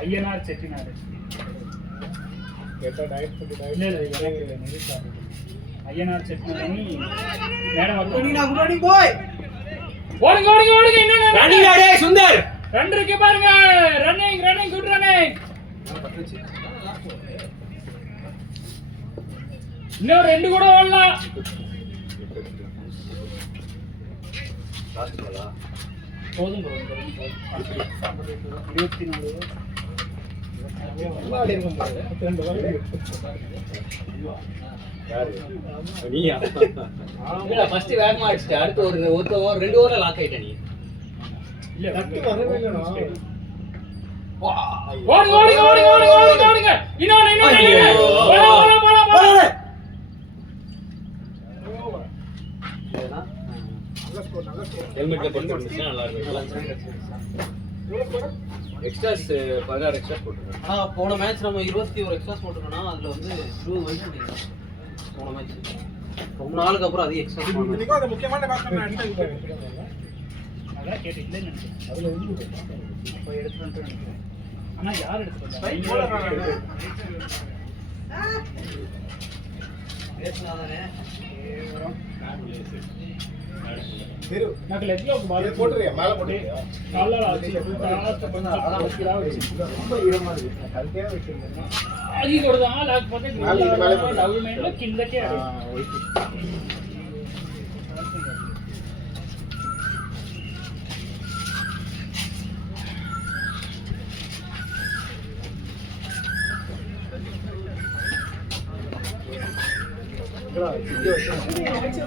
ஐயனார் செட்டிநாடு இல்ல இல்ல ஐயனார் செட்டிநாடு மேடம் போய் ஓடுங்க ஓடுங்க ஓடுங்க இன்னும் ரன்னிங் டேய் சுந்தர் ரன் இருக்கு பாருங்க ரன்னிங் குட் ரன்னிங் இன்னும் 2 கூட ஓடலாம் போதும் bro 24 நீயா இல்ல ஃபர்ஸ்ட் வேகமா அடிச்சிட்டு அடுத்து ஒரு 2 ஓவர்ல லாக் ஆயிட்ட நீ இல்ல வரவே இல்லடா ஓடுங்க ஓடுங்க ஓடுங்க ஓடுங்க ஓடுங்க ஓடுங்க இன்னொன்னு போலாம் ஹெல்மெட்ல போட்டு வந்துச்சுன்னா நல்லா இருக்கும். எக்ஸ்ட்ராஸ் 16 எக்ஸ்ட்ரா போட்டுருக்கேன். ஆனா போன மேட்ச் நம்ம 21 எக்ஸ்ட்ராஸ் போட்டுருக்கோம்னா அதுல வந்து 20 வயசு பண்ணிருக்கோம் போன மேட்ச் ரொம்ப நாளுக்கு அப்புறம் அதிக எக்ஸ்ட்ராஸ் போடணும். இன்னைக்கு அந்த முக்கியமான பேட்ஸ்மேன் அடிச்சு அதான் கேட்டு இல்லைன்னு நினைக்கிறேன் அதுல இருந்து போய் எடுத்துட்டு வந்து நினைக்கிறேன் ஆனா யார் எடுத்துட்டு ஸ்ட்ரைக் வந்தாங்க போடுறாங்க பேசுனாதானே திரு నాకు లెగ్ లో బాల్ போட்டுறியா மேல போட்டுறியா కాళ్ళ ரொம்ப ஈரமா இருக்கு கல்கே வச்சிருந்தேன் అది కొడదా లేకపోతే மேல డబుల్ మైండ్ లో కిందకే இது